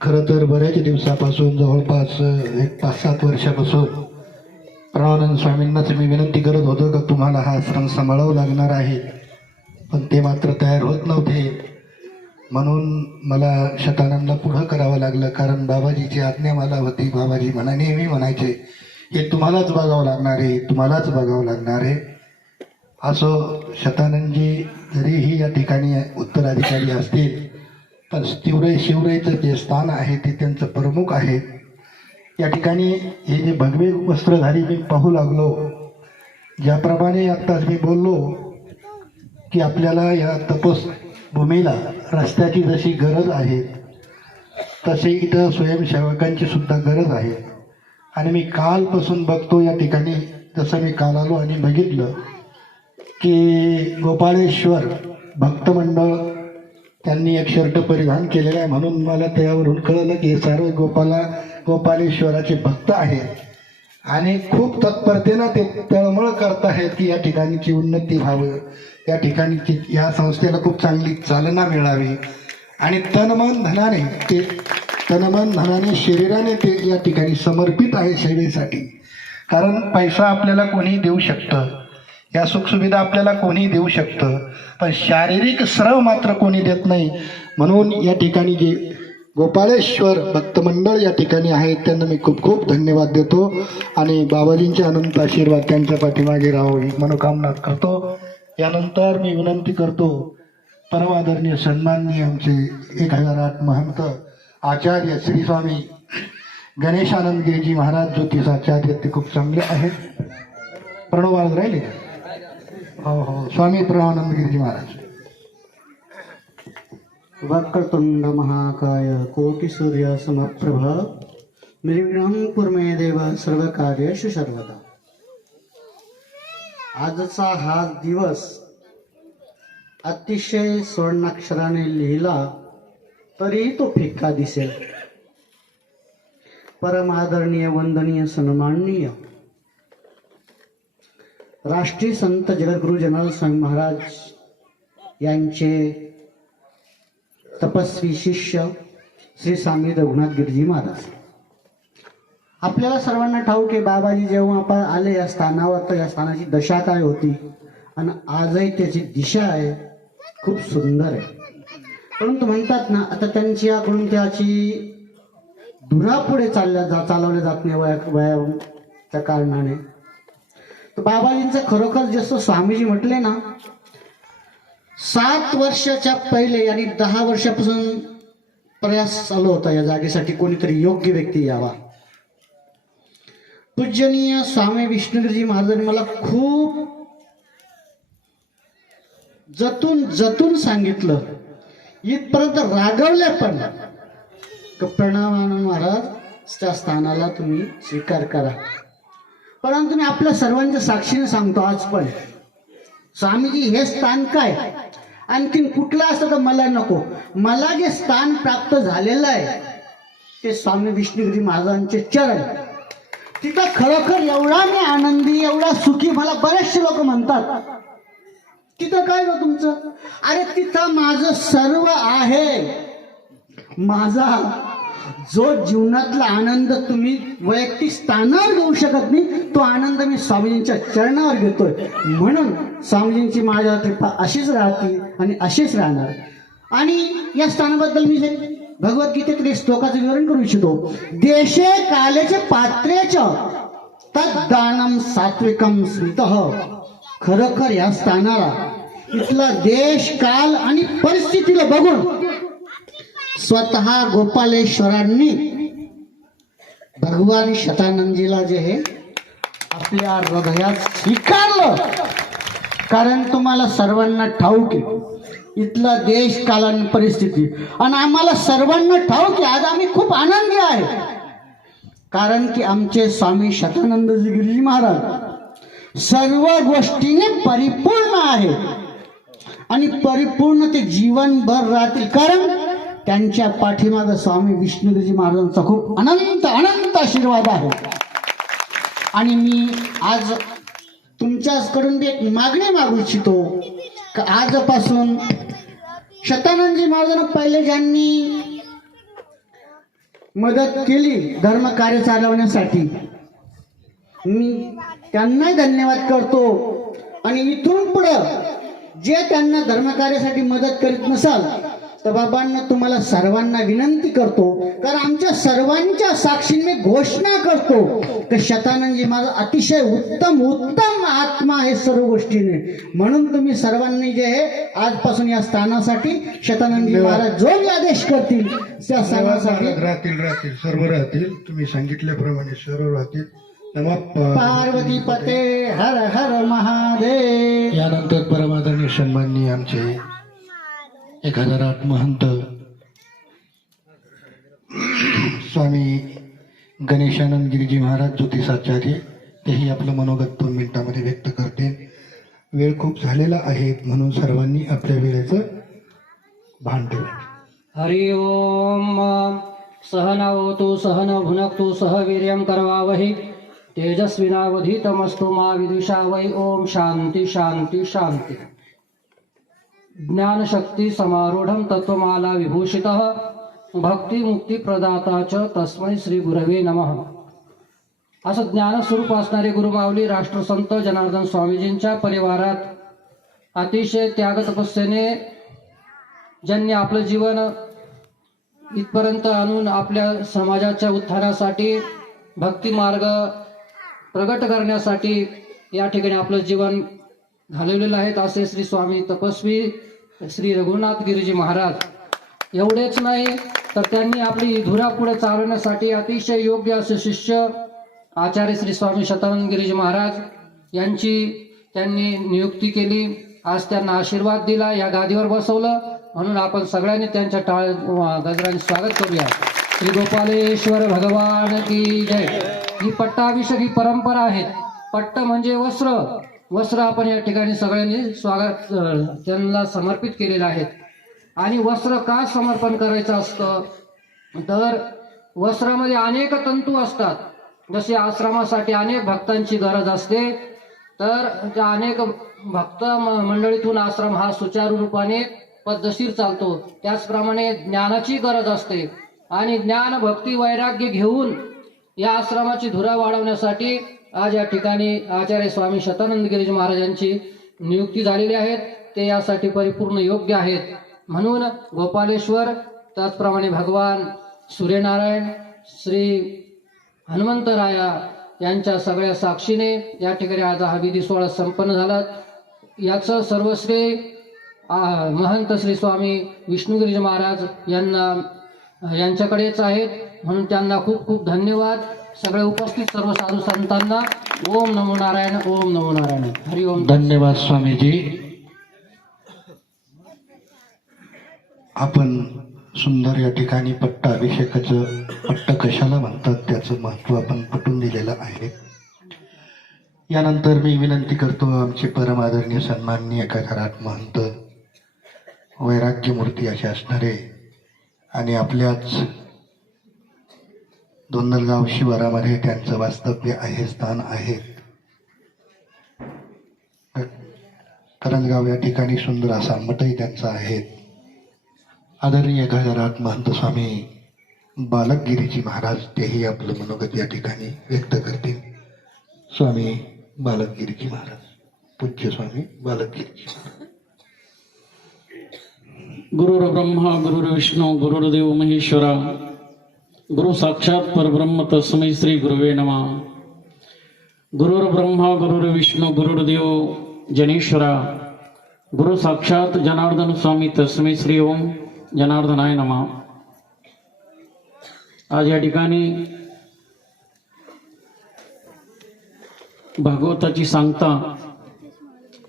खरं तर बऱ्याच दिवसापासून, जवळपास 5-7 वर्षापासून प्रणवानंद स्वामींनाच मी विनंती करत होतो का तुम्हाला हा आश्रम सांभाळावा लागणार आहे, पण ते मात्र तयार होत नव्हते. म्हणून मला शतानंदला पुढं करावं लागलं, कारण बाबाजीची आज्ञा मला होती. बाबाजी नेहमी म्हणायचे हे तुम्हालाच बघावं लागणार आहे, तुम्हालाच बघावं लागणार आहे. असो, शतानंदजी जरीही या ठिकाणी उत्तराधिकारी असतील, पण शिवराईचं जे स्थान आहे ते त्यांचं प्रमुख आहे. या ठिकाणी हे जे भगवे वस्त्रधारी मी पाहू लागलो, ज्याप्रमाणे आत्ताच मी बोललो की आपल्याला या तपस्भूमीला रस्त्याची जशी गरज आहे तशी इथं स्वयंसेवकांची सुद्धा गरज आहे. आणि मी कालपासून बघतो या ठिकाणी, जसं मी काल आलो आणि बघितलं की गोपाळेश्वर भक्त मंडळ त्यांनी एक शर्ट परिधान केलेला आहे, म्हणून मला त्यावरून कळलं की हे सर्व गोपालेश्वराचे भक्त आहेत आणि खूप तत्परतेनं ते तळमळ करत आहेत की या ठिकाणची उन्नती व्हावं, या ठिकाणची या संस्थेला खूप चांगली चालना मिळावी. आणि तनमन धनाने शरीराने ते या ठिकाणी समर्पित आहे सेवेसाठी. कारण पैसा आपल्याला कोणीही देऊ शकतं, या सुखसुविधा आपल्याला कोणीही देऊ शकतं, पण शारीरिक श्रम मात्र कोणी देत नाही. म्हणून या ठिकाणी जे गोपाळेश्वर भक्त मंडळ या ठिकाणी आहेत त्यांना मी खूप खूप धन्यवाद देतो. आणि बाबाजींचे अनंत आशीर्वाद त्यांच्या पाठीमागे राहो ही मनोकामना करतो. यानंतर मी विनंती करतो परमादरणीय सन्माननीय आमचे 1008 महंत आचार्य श्री स्वामी गणेशानंद गिरीजी महाराज ज्योतिषाचार्य, ते खूप चांगले आहेत. प्रणव महाराज राहिले? हो, स्वामी प्रणवानंद गिरीजी महाराज. वक्रतुंड महाकाय कोटि सूर्य समप्रभ निर्विघ्नं कुरु मे देव सर्व कार्येषु सर्वदा. आजचा हा दिवस अतिशय स्वर्णाक्षराने लिहिला तरी तो फिक्का दिसेल. परमादरणीय वंदनीय सन्माननीय राष्ट्रीय संत जगद्गुरु जनार्दन स्वामी महाराज यांचे तपस्वी शिष्य श्री स्वामी रघुनाथ गिरीजी महाराज. आपल्याला सर्वांना ठाऊक आहे, बाबाजी जेव्हा आपण आले या स्थानावर तर या स्थानाची दशा काय होती आणि आजही त्याची दिशा आहे खूप सुंदर आहे. परंतु म्हणतात ना, आता त्यांच्याकडून त्याची दुरापुढे चालवले जात नाही वयाच्या कारणाने. तर बाबाजींचं खरोखर जसं स्वामीजी म्हटले ना, 7 वर्षाच्या पहिले आणि 10 वर्षापासून प्रयास चालू होता या जागेसाठी कोणीतरी योग्य व्यक्ती यावा. पूजनीय स्वामी विष्णुगिरीजी महाराजांनी मला खूप जतून सांगितलं, इथपर्यंत रागवले पण, प्रणामानंद महाराज त्या स्थानाला तुम्ही स्वीकार करा. परंतु मी आपल्या सर्वांच्या साक्षीने सांगतो आज पण, स्वामीजी हे स्थान काय, आणखीन कुठलं असतं तर मला नको. मला जे स्थान प्राप्त झालेलं आहे ते स्वामी विष्णुगिरी महाराजांचे चरण. तिथं खरोखर एवढा मी आनंदी, एवढा सुखी. मला बरेचसे लोक म्हणतात तिथं काय ग तुमचं, अरे तिथं माझं सर्व आहे. माझा जो जीवनातला आनंद तुम्ही वैयक्तिक स्थानावर घेऊ शकत नाही, तो आनंद मी स्वामीजींच्या चरणावर घेतोय. म्हणून स्वामीजींची माझ्या कृपा अशीच राहते आणि अशीच राहणार. आणि या स्थानाबद्दल मी भगवद्गीतेतील एक श्लोकाचं विवरण करू इच्छितो. देशे कालेचे पात्रेच तद्दानम सात्विकम स्मृतः. खरोखर या स्थानाला इथला देश, काल आणि परिस्थितीला बघून स्वतः गोपालेश्वरांनी भगवान शतानंदजीला जे हे आपल्या हृदयात स्वीकारलं. कारण तुम्हाला सर्वांना ठाऊक आहे इथला देश, काल आणि परिस्थिती, आणि आम्हाला सर्वांना ठाऊक आहे आज आम्ही खूप आनंदी आहे. कारण की आमचे स्वामी शतानंदजी गिरीजी महाराज सर्व गोष्टीने परिपूर्ण आहे आणि परिपूर्ण ते जीवनभर राहतील. कारण त्यांच्या पाठीमागे स्वामी विष्णुगिरीजी महाराजांचा खूप अनंत अनंत आशीर्वाद आहे. आणि मी आज तुमच्याकडून एक मागणी मागू इच्छितो की आजपासून शतानंदजी महाराजांना पहिले ज्यांनी मदत केली धर्म कार्य चालवण्यासाठी, मी त्यांनाही धन्यवाद करतो. आणि इथून पुढं जे त्यांना धर्मकार्यासाठी मदत करीत नसाल तर बाबांना तुम्हाला सर्वांना विनंती करतो, कारण आमच्या सर्वांच्या साक्षीने घोषणा करतो की शतानंदजी माझा अतिशय उत्तम आत्मा आहे सर्व गोष्टीने. म्हणून तुम्ही सर्वांनी जे आहे आजपासून या स्थानासाठी शतानंदजी महाराज जो मी आदेश करतील त्या स्थानासाठी राहतील सर्व राहतील. तुम्ही सांगितल्याप्रमाणे सर्व राहतील. पार्वती पते हर हर महादेव. यानंतर परमादरणीय सन्माननीय आमचे 1008 महंत स्वामी गणेशानंद गिरीजी महाराज ज्योतिषाचार्य, तेही आपलं मनोगत 2 मिनिटांमध्ये व्यक्त करते. वेळ खूप झालेला आहे म्हणून सर्वांनी आपल्या वेळेचं भान ठेवा. हरि ओम. सहनावतु सहन भुनक्तु सह वीर्यं करवावहि तेजस्विनावधीतमस्तु मा विद्विषावै. ओम शांती शांती शांती. ज्ञानशक्ती समारूढं तत्वमाला विभूषितः भक्ती मुक्ती प्रदाता च तस्मै श्री गुरवे नमः. असं ज्ञानस्वरूप असणारे गुरुमाऊली राष्ट्रसंत जनार्दन स्वामीजींच्या परिवारात अतिशय त्याग तपस्येने ज्यांनी आपलं जीवन इथपर्यंत आणून आपल्या समाजाच्या उत्थानासाठी भक्ती मार्ग प्रगट करण्यासाठी या ठिकाणी आपलं जीवन घालवलेलं आहेत असे श्री स्वामी तपस्वी श्री रघुनाथ गिरीजी महाराज. एवढेच नाही तर त्यांनी आपली धुरा पुढे चालवण्यासाठी अतिशय योग्य असे शिष्य आचार्य श्री स्वामी शतानंद गिरीजी महाराज यांची त्यांनी नियुक्ती केली. आज त्यांना आशीर्वाद दिला, या गादीवर बसवलं. म्हणून आपण सगळ्यांनी त्यांच्या गजराने स्वागत करूया. श्री गोपालेश्वर भगवान की जय. ही पट्टाभिषेक ही परंपरा आहे. पट्ट म्हणजे वस्त्र आपण या ठिकाणी सगळ्यांनी स्वागत त्यांना समर्पित केलेलं आहे. आणि वस्त्र का समर्पण करायचं असतं तर वस्त्रामध्ये अनेक तंतू असतात. जसे आश्रमासाठी अनेक भक्तांची गरज असते, तर त्या अनेक भक्त मंडळीतून आश्रम हा सुचारू रूपाने पद्धतशीर चालतो. त्याचप्रमाणे ज्ञानाची गरज असते आणि ज्ञान भक्ती वैराग्य घेऊन या आश्रमाची धुरा वाढवण्यासाठी आज या ठिकाणी आचार्य स्वामी शतानंद गिरीजी महाराजांची नियुक्ती झालेली आहे. ते यासाठी परिपूर्ण योग्य आहेत. म्हणून गोपालेश्वर, त्याचप्रमाणे भगवान सूर्यनारायण, श्री हनुमंतराया यांच्या सगळ्या साक्षीने या ठिकाणी आज हा विधी सोहळा संपन्न झाला. याचं सर्वश्रेय महंत श्री स्वामी विष्णुगिरी महाराज यांच्याकडेच आहेत, म्हणून त्यांना खूप खूप धन्यवाद. सगळे उपस्थित सर्व साधू संतांना ओम नमो नारायण, ओम नमो नारायण, हरि ओम. धन्यवाद स्वामीजी. आपण सुंदर या ठिकाणी पट्टाभिषेकाचं, पट्ट कशाला म्हणतात त्याचं महत्त्व आपण पटवून दिलेलं आहे. यानंतर मी विनंती करतो आमचे परम आदरणीय सन्माननीय गजानन महंत वैराग्यमूर्ती असे असणारे आणि आपल्याच दोंदलगाव शिवारामध्ये त्यांचं वास्तव्य आहे, स्थान आहे. करंजगाव या ठिकाणी सुंदर असा मठही त्यांचा आहे. आदरणीय गजानन महंत स्वामी बालकगिरीजी महाराज तेही आपलं मनोगत या ठिकाणी व्यक्त करतील. स्वामी बालकगिरीजी महाराज, पूज्य स्वामी बालकगिरीजी महाराज. गुरुर्ब्रह्मा गुरुर्विष्णू गुरुर्देव महेश्वरा, गुरु साक्षात परब्रह्म तस्मै श्री गुरुवे नमः. गुरुर्ब्रह्मा गुरुर्विष्णू गुरुर्देव जनेश्वरा, गुरु साक्षात जनार्दन स्वामी तस्मै श्री ओम जनार्दनाय नमः. आज या ठिकाणी भागवताची सांगता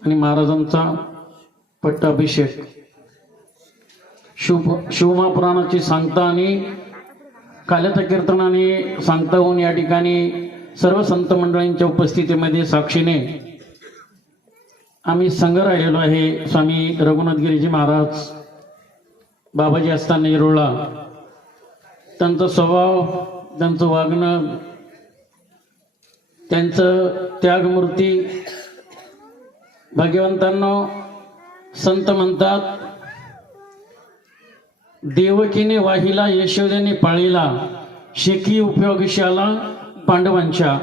आणि महाराजांचा पट्टाभिषेक, शिवमहापुराणाची सांगता आणि काल्याचा कीर्तनाने सांगता होऊन या ठिकाणी सर्व संत मंडळींच्या उपस्थितीमध्ये साक्षीने आम्ही संघ राहिलेलो आहे. स्वामी रघुनाथगिरीजी महाराज बाबाजी असताना येरोळला, त्यांचा स्वभाव, त्यांचं वागणं, त्यांचं त्यागमूर्ती. भाग्यवंतांना संत म्हणतात, देवकीने वाहिला यशोदेने पाळीला, शेकी उपयोगीशी आला पांडवांच्या.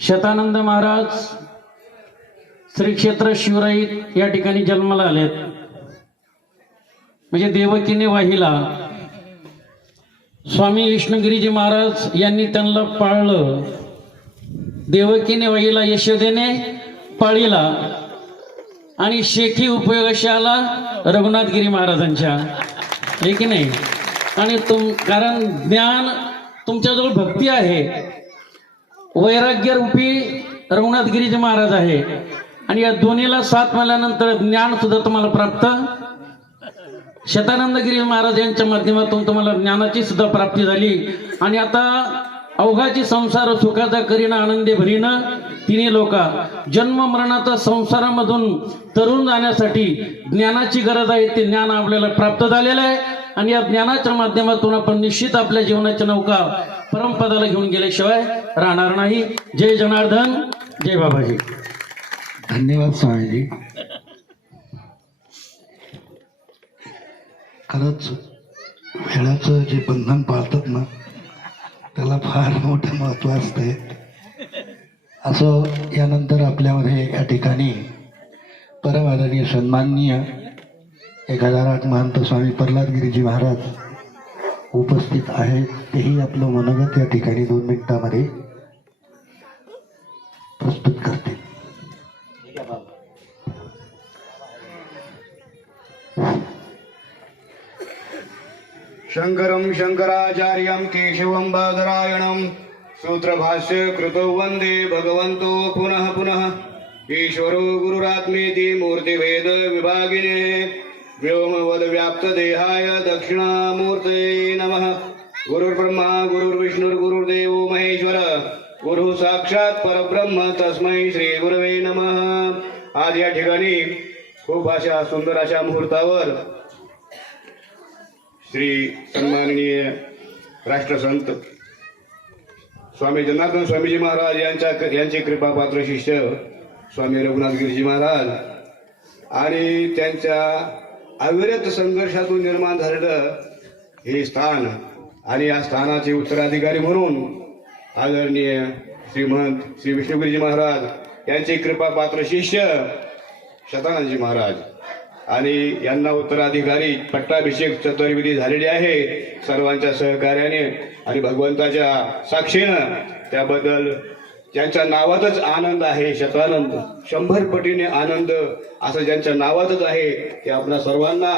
शतानंद महाराज श्री क्षेत्र शिवराईत या ठिकाणी जन्माला आलेत, म्हणजे देवकीने वाहिला. स्वामी विष्णुगिरीजी महाराज यांनी त्यांना पाळलं, देवकीने वाहिला यशोदेने पाळीला, आणि शेखी उपयोगाशी आला रघुनाथगिरी महाराजांच्या, हे की नाही. आणि कारण ज्ञान तुमच्याजवळ भक्ती आहे, वैराग्य रूपी रघुनाथगिरीजी महाराज आहे, आणि या दोन्हीला साथ मिळाल्यानंतर ज्ञान सुद्धा तुम्हाला प्राप्त. शतानंदगिरी महाराज यांच्या माध्यमातून तुम्हाला ज्ञानाची सुद्धा प्राप्ती झाली. आणि आता अवघाची संसार सुखाचा करीन आनंदे भरीन तिन्ही लोका. जन्म मरणाचा संसारामधून तरुण जाण्यासाठी ज्ञानाची गरज आहे. ते ज्ञान आपल्याला प्राप्त झालेलं आहे, आणि या ज्ञानाच्या माध्यमातून आपण निश्चित आपल्या जीवनाच्या नौका परमपदाला घेऊन गेल्याशिवाय राहणार नाही. जय जनार्दन, जय बाबाजी. धन्यवाद स्वामीजी. खरंच वेळाचं जे बंधन पाळतात ना, त्याला फार मोठं महत्त्व असते. असं यानंतर आपल्यामध्ये या ठिकाणी परम आदरणीय सन्माननीय गजानन महंत स्वामी प्रल्हादगिरीजी महाराज उपस्थित आहेत. तेही आपलं मनोगत या ठिकाणी 2 मिनिटांमध्ये प्रस्तुत करतील. शंकरं शंकराचार्यं केशवं बादरायणं सूत्रभाष्य कृतो वन्दे भगवन्तो पुनः पुनः. ईश्वरो गुरुरात्मेति मूर्तिभेद विभागिने व्योमवद्व्याप्तदेहाय दक्षिणामूर्तये नमः. गुरुर्ब्रह्मा गुरुर्विष्णुर्गुरुर्देवो महेश्वर, गुरु साक्षात परब्रह्म तस्मै श्री गुरवे नमः. आज या ठिकाणी खूप अशा सुंदर अशा मुहूर्तावर श्री सन्माननीय राष्ट्रसंत स्वामी जनार्दन स्वामीजी महाराज यांचे कृपापात्र शिष्य स्वामी रघुनाथगिरीजी महाराज आणि त्यांच्या अविरत संघर्षातून निर्माण झालेलं हे स्थान, आणि या स्थानाचे उत्तराधिकारी म्हणून आदरणीय श्रीमंत श्री विष्णुगिरीजी महाराज यांचे कृपापात्र शिष्य शतानंदजी महाराज आणि यांना उत्तराधिकारी पट्टाभिषेक चतुर्विधी झालेली आहे सर्वांच्या सहकार्याने आणि भगवंताच्या साक्षीनं. त्याबद्दल ज्यांच्या नावातच आनंद आहे, शतानंद 100 पटीने आनंद असं ज्यांच्या नावातच आहे ते आपल्या सर्वांना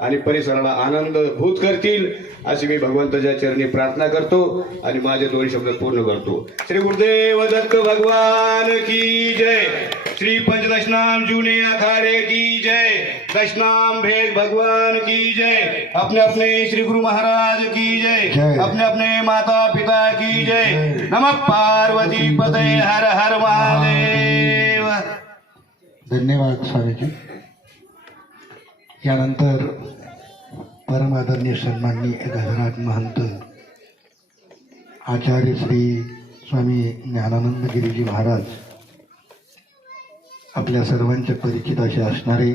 आणि परिसराला आनंद भूत करतील अशी मी भगवंताच्या चरणी प्रार्थना करतो आणि माझे 2 शब्द पूर्ण करतो. श्री गुरुदेव दत्त भगवान की जय. श्री पंचदशनाम जूने अखाड़े की जय. दशनाम भेद भगवान की जय. अपने अपने श्री गुरु महाराज की जय. अपने अपने माता पिता की जय. नमः पार्वती पते हर हर महादेव. धन्यवाद स्वामीजी. यानंतर परमादरणीय सन्माननीय गजराज महंत आचार्य श्री स्वामी ज्ञानानंद गिरीजी महाराज आपल्या सर्वांच्या परिचित असे असणारे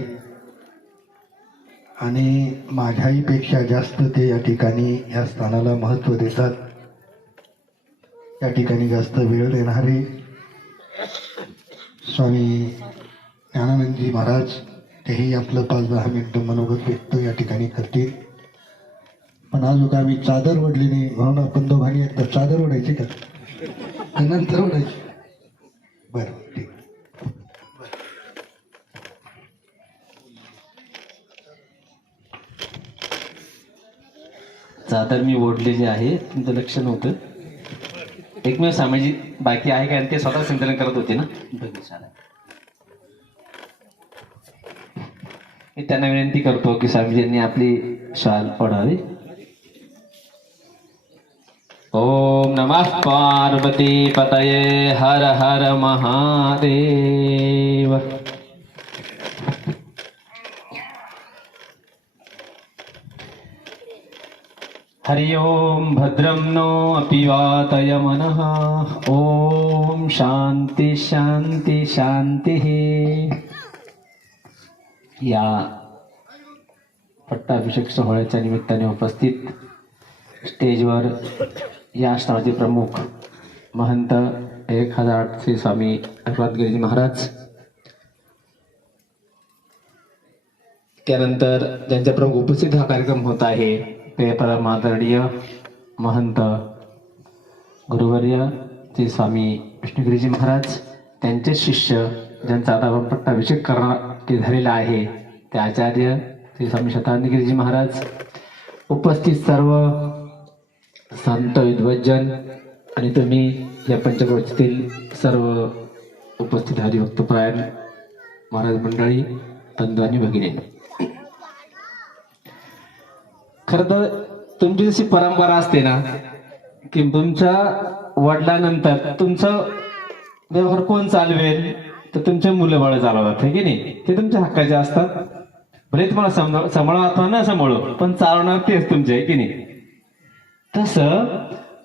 आणि माझ्याही पेक्षा जास्त ते या ठिकाणी या स्थानाला महत्त्व देतात, या ठिकाणी जास्त वेळ देणारे स्वामी ज्ञानानंदजी महाराज तेही आपलं 5-10 मिनिटं मनोगत व्यक्त या ठिकाणी करतील. पण अजून आम्ही चादर ओढली नाही म्हणून आपण दोघांनी एकदा चादर ओढायची का नंतर ओढायची. बरं ठीक. चादर मी ओढलेली आहे, तुमचं लक्ष नव्हतं. एकमेव स्वामीजी बाकी आहे का, ते स्वतः संकलन करत होते ना. मी त्यांना विनंती करतो की स्वामीजींनी आपली शाल ओढावी. ओम नमः पार्वती पतये हर हर महादेव. हरि ओम भद्रं नो अपि वातय मनः. ओम शांती शांती शांती. या पट्टाभिषेक सोहळ्याच्या निमित्ताने उपस्थित स्टेजवर या आश्रमाचे प्रमुख महंत 1008 श्री स्वामी रघुनाथगिरी महाराज, त्यानंतर ज्यांच्या प्रमुख उपस्थित हा कार्यक्रम होत आहे ते परमादरणीय महंत गुरुवर्य श्री स्वामी विष्णुगिरीजी महाराज, त्यांचे शिष्य ज्यांचा आता आपण पट्टाभिषेक करणार झालेला आहे ते आचार्य श्री स्वामी शतानंदगिरीजी महाराज, उपस्थित सर्व संत विद्वज्जन आणि तुम्ही या पंचक्रोशीतील सर्व उपस्थित हरिभक्तपरायण महाराज मंडळी, बंधू आणि भगिनी. खरं तर तुमची जशी परंपरा असते ना की तुमच्या वडिलांनंतर तुमचं व्यवहार कोण चालवेल तर तुमचे मुलं बाळ चालवतात, आहे की नाही. ते तुमच्या हक्काचे असतात, भले तुम्हाला सांभाळा अथवा न सांभाळू पण चालवणार तेच तुमचे, आहे की नाही. तसं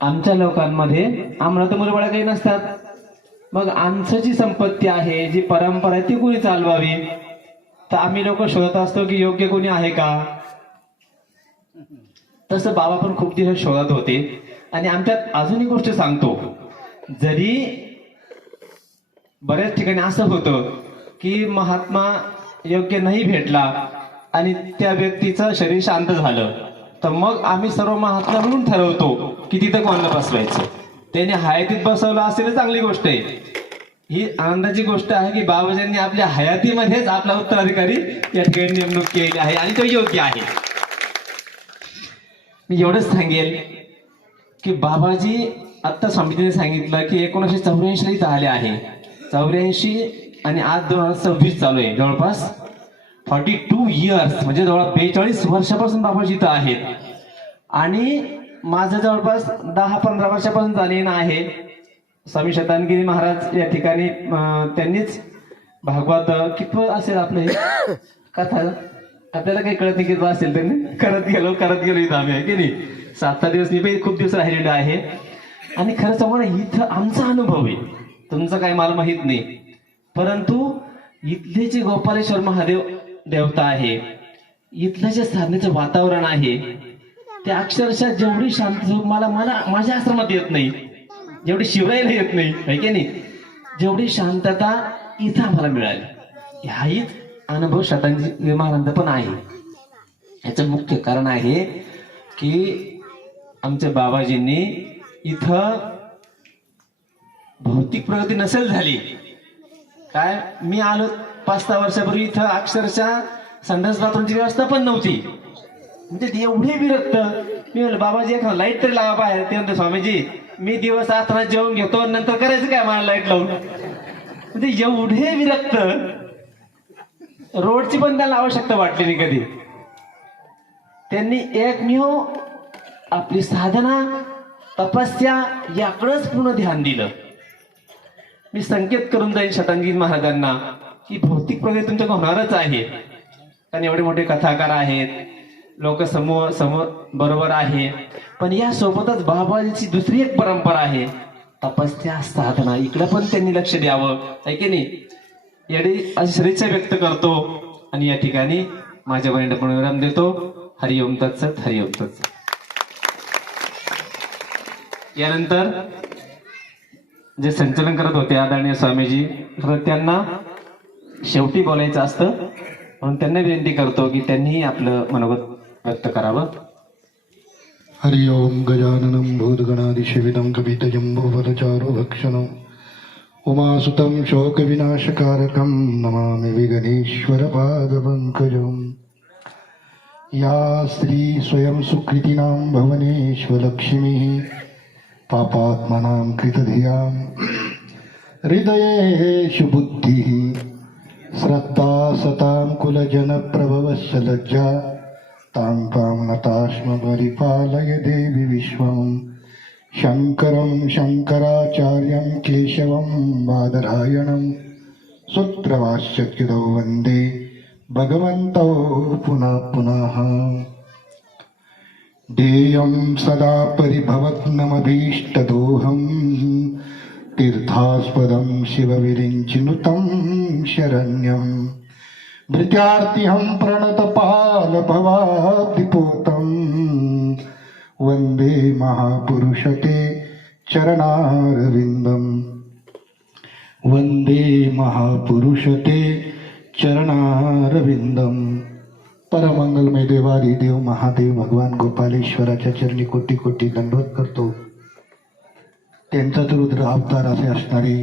आमच्या लोकांमध्ये आम्हाला तर मुलं बाळ काही नसतात. मग आमचं जी संपत्ती आहे, जी परंपरा आहे ती कोणी चालवावी तर आम्ही लोक शोधत असतो की योग्य कोणी आहे का. तसं बाबा पण खूप दिवस शोधत होते. आणि आमच्यात अजून एक गोष्ट सांगतो, जरी बऱ्याच ठिकाणी असं होतं की महात्मा योग्य नाही भेटला आणि त्या व्यक्तीचं शरीर शांत झालं तर मग आम्ही सर्व महात्मा म्हणून ठरवतो की तिथं कोणाला बसवायचं. त्याने हयातीत बसवलं असेल चांगली गोष्ट आहे. ही आनंदाची गोष्ट आहे की बाबाजींनी आपल्या हयातीमध्येच आपला उत्तराधिकारी या ठिकाणी नेमणूक केली आहे आणि तो योग्य आहे. मी एवढंच सांगेल की बाबाजी आत्ता स्वामीजीने सांगितलं की 1984 इथं आले आहे. 84 आणि आज 2026 चालू आहे. जवळपास 42 इयर्स म्हणजे जवळ 42 वर्षापासून बाबाजी इथं आहेत. आणि माझं जवळपास 10-15 वर्षापासून जाणं आहे. स्वामी शतानगिरी महाराज या ठिकाणी त्यांनीच भागवत कितवं असेल आपलं हे कथा आपल्याला काही कळत नाही कितवं असेल त्यांनी करत गेलो इथं आम्ही, आहे की नाही. 7 दिवस मी खूप दिवस राहिलेलो आहे. आणि खरं सांगू इथं आमचा अनुभव आहे, तुमचं काही मला माहित नाही. परंतु इथले जे गोपालेश्वर महादेव देवता आहे, इथलं जे साधनेचं वातावरण आहे ते अक्षरशः जेवढी शांत मला माझ्या आश्रमात येत नाही, जेवढी शिवरायला येत नाही, आहे की नाही, जेवढी शांतता इथं आम्हाला मिळाली. ह्याहीच अनुभव शतांजी महाराजांचा पण आहे. याचं मुख्य कारण आहे की आमच्या बाबाजींनी इथं भौतिक प्रगती नसेल झाली काय, मी आलो 5-6 वर्षापूर्वी इथं अक्षरशः संडास बाथरूमची व्यवस्था पण नव्हती. म्हणजे एवढे विरक्त. मी म्हणलं बाबाजी एखादा लाईट तरी लावा बाहेर. ते म्हणते स्वामीजी मी दिवस आतना जेवण घेतो नंतर करायचं काय मला लाईट लावून. म्हणजे एवढे विरक्त. रोडची पण त्यांना आवश्यकता वाटली नाही कधी. त्यांनी एकमेव आपली साधना तपस्या याकडेच पूर्ण ध्यान दिलं. मी संकेत करून जाईल शतांजी महाराजांना की भौतिक प्रगती तुमच्या होणारच आहे. कारण एवढे मोठे कथाकार आहेत, लोक समोर बरोबर आहे. पण या सोबतच बाबाजीची दुसरी एक परंपरा आहे, तपस्या साधना. इकडे पण त्यांनी लक्ष द्यावं आहे की नाही. याची अशी श्रेच्छा व्यक्त करतो आणि या ठिकाणी माझ्या बहिणीला पण विराम देतो. हरिओम तत्सत, हरिओम तत्सत. यानंतर जे संचलन करत होते आदरणीय स्वामीजी, त्यांना शेवटी बोलायचं असतं म्हणून त्यांना विनंती करतो की त्यांनी आपलं मनोगत व्यक्त करावं. हरि ओम गजाननं भूतगणादिसेवितं कपितजम्बूफलचारु भक्षणम् उमासुतं शोकविनाशकारकं नमामि विघ्नेश्वरपादपङ्कजम्. या श्री स्वयं सुकृतीनां भवनेश्वलक्ष्मीः पापात्मनां कृतधियां हृदयेषु बुद्धिः श्रद्धा सतां कुलजनप्रभवस्य लज्जा तां तां नताश्म परिपालय देवि विश्वं. शङ्करं शङ्कराचार्यं केशवं बादरायणं सूत्रभाष्यकृतौ वन्दे भगवन्तौ पुनः पुनः. ध्येयं सदा परिभवत्नमभीष्टदोहं तीर्थास्पदं शिवविरिञ्चिनुतं शरण्यं. भृत्यार्तिहं प्रणतपालभवाब्धिपोतं वन्दे महापुरुषते चरणारविन्दं. वन्दे महापुरुषते चरणारविन्दं. परमंगलमय देवादी देव महादेव भगवान गोपालेश्वराच्या चरणी कोटी कोटी दंडवत करतो. त्यांचा तर रुद्र अवतार असे असणारे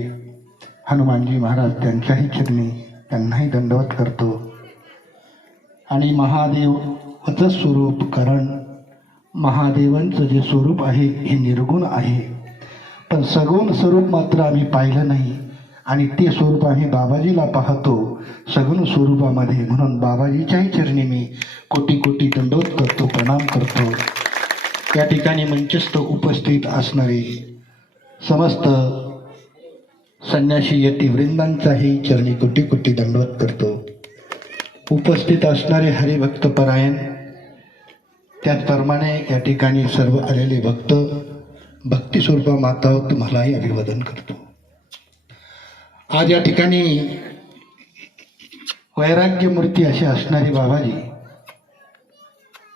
हनुमानजी महाराज त्यांच्याही चरणी त्यांनाही दंडवत करतो. आणि महादेवच स्वरूप, कारण महादेवांचं जे स्वरूप आहे हे निर्गुण आहे, पण सगुण स्वरूप मात्र आम्ही पाहिलं नाही. आणि ते स्वरूप आम्ही बाबाजीला पाहतो सगुण स्वरूपामध्ये. म्हणून बाबाजीच्याही चरणी मी कोटी कोटी दंडवत करतो, प्रणाम करतो. या ठिकाणी मंचस्थ उपस्थित असणारे समस्त संन्यासी यतिवृंदांचाही चरणी कोटी कोटी दंडवत करतो. उपस्थित असणारे हरिभक्त परायण, त्याचप्रमाणे या ठिकाणी सर्व आलेले भक्त, भक्तिस्वरूपा माता तुम्हालाही अभिवादन करतो. आज या ठिकाणी वैराग्य मूर्ती असे असणारे बाबाजी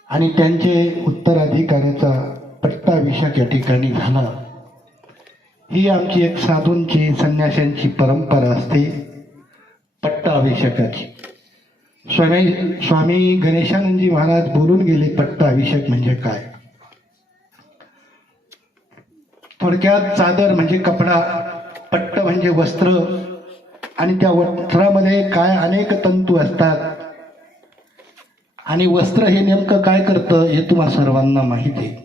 आणि त्यांचे उत्तराधिकाऱ्याचा पट्टाभिषेक या ठिकाणी झाला. ही आमची एक साधूंची संन्याशांची परंपरा असते पट्टाभिषेकाची. स्वामी गणेशानंदजी महाराज बोलून गेले पट्टाभिषेक म्हणजे काय. थोडक्यात चादर म्हणजे कपडा, पट्ट म्हणजे वस्त्र, आणि त्या वस्त्रामध्ये काय अनेक तंतू असतात. आणि वस्त्र हे नेमकं काय करतं हे तुम्हा सर्वांना माहिती आहे.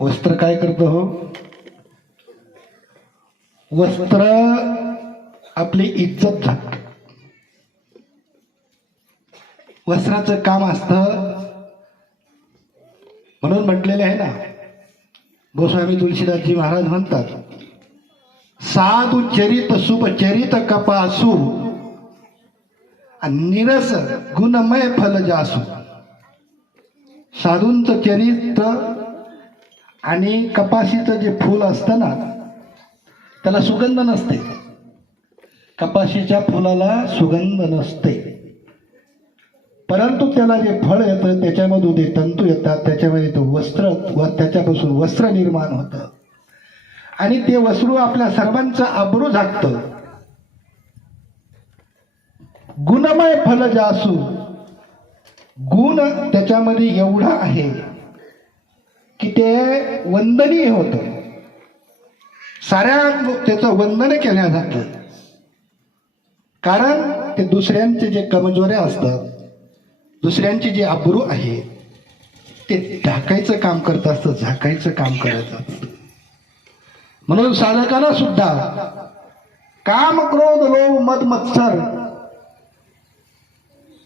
वस्त्र काय करतं हो? वस्त्र आपली इज्जत झाकतं. वस्त्राचं काम असतं. म्हणून म्हटलेले आहे ना, गोस्वामी तुलसीदासजी महाराज म्हणतात, साधू चरित शुभचरित कपासू निरस गुणमय फल जासू. साधूंचं चरित्र आणि कपाशीचं जे फूल असतं ना, त्याला सुगंध नसते. कपाशीच्या फुलाला सुगंध नसते, परंतु त्याला जे फळ येतं त्याच्यामधून ते तंतू येतात, त्याच्यामध्ये तो वस्त्र व त्याच्यापासून वस्त्र निर्माण होतं. आणि ते वस्त्र आपल्या सर्वांचं आबरू झाकतं. गुणमय फल जासू, गुण त्याच्यामध्ये एवढा आहे की ते वंदनीय होतं, साऱ्या त्याचं वंदन केल्या जातं. कारण ते दुसऱ्यांचे जे कमजोऱ्या असतात, दुसऱ्यांची जी आबरू आहे ते ढाकायचं काम करत असतं, झाकायचं काम करत असतं. म्हणून साधकाला सुद्धा काम, क्रोध, लोभ, मद, मत्सर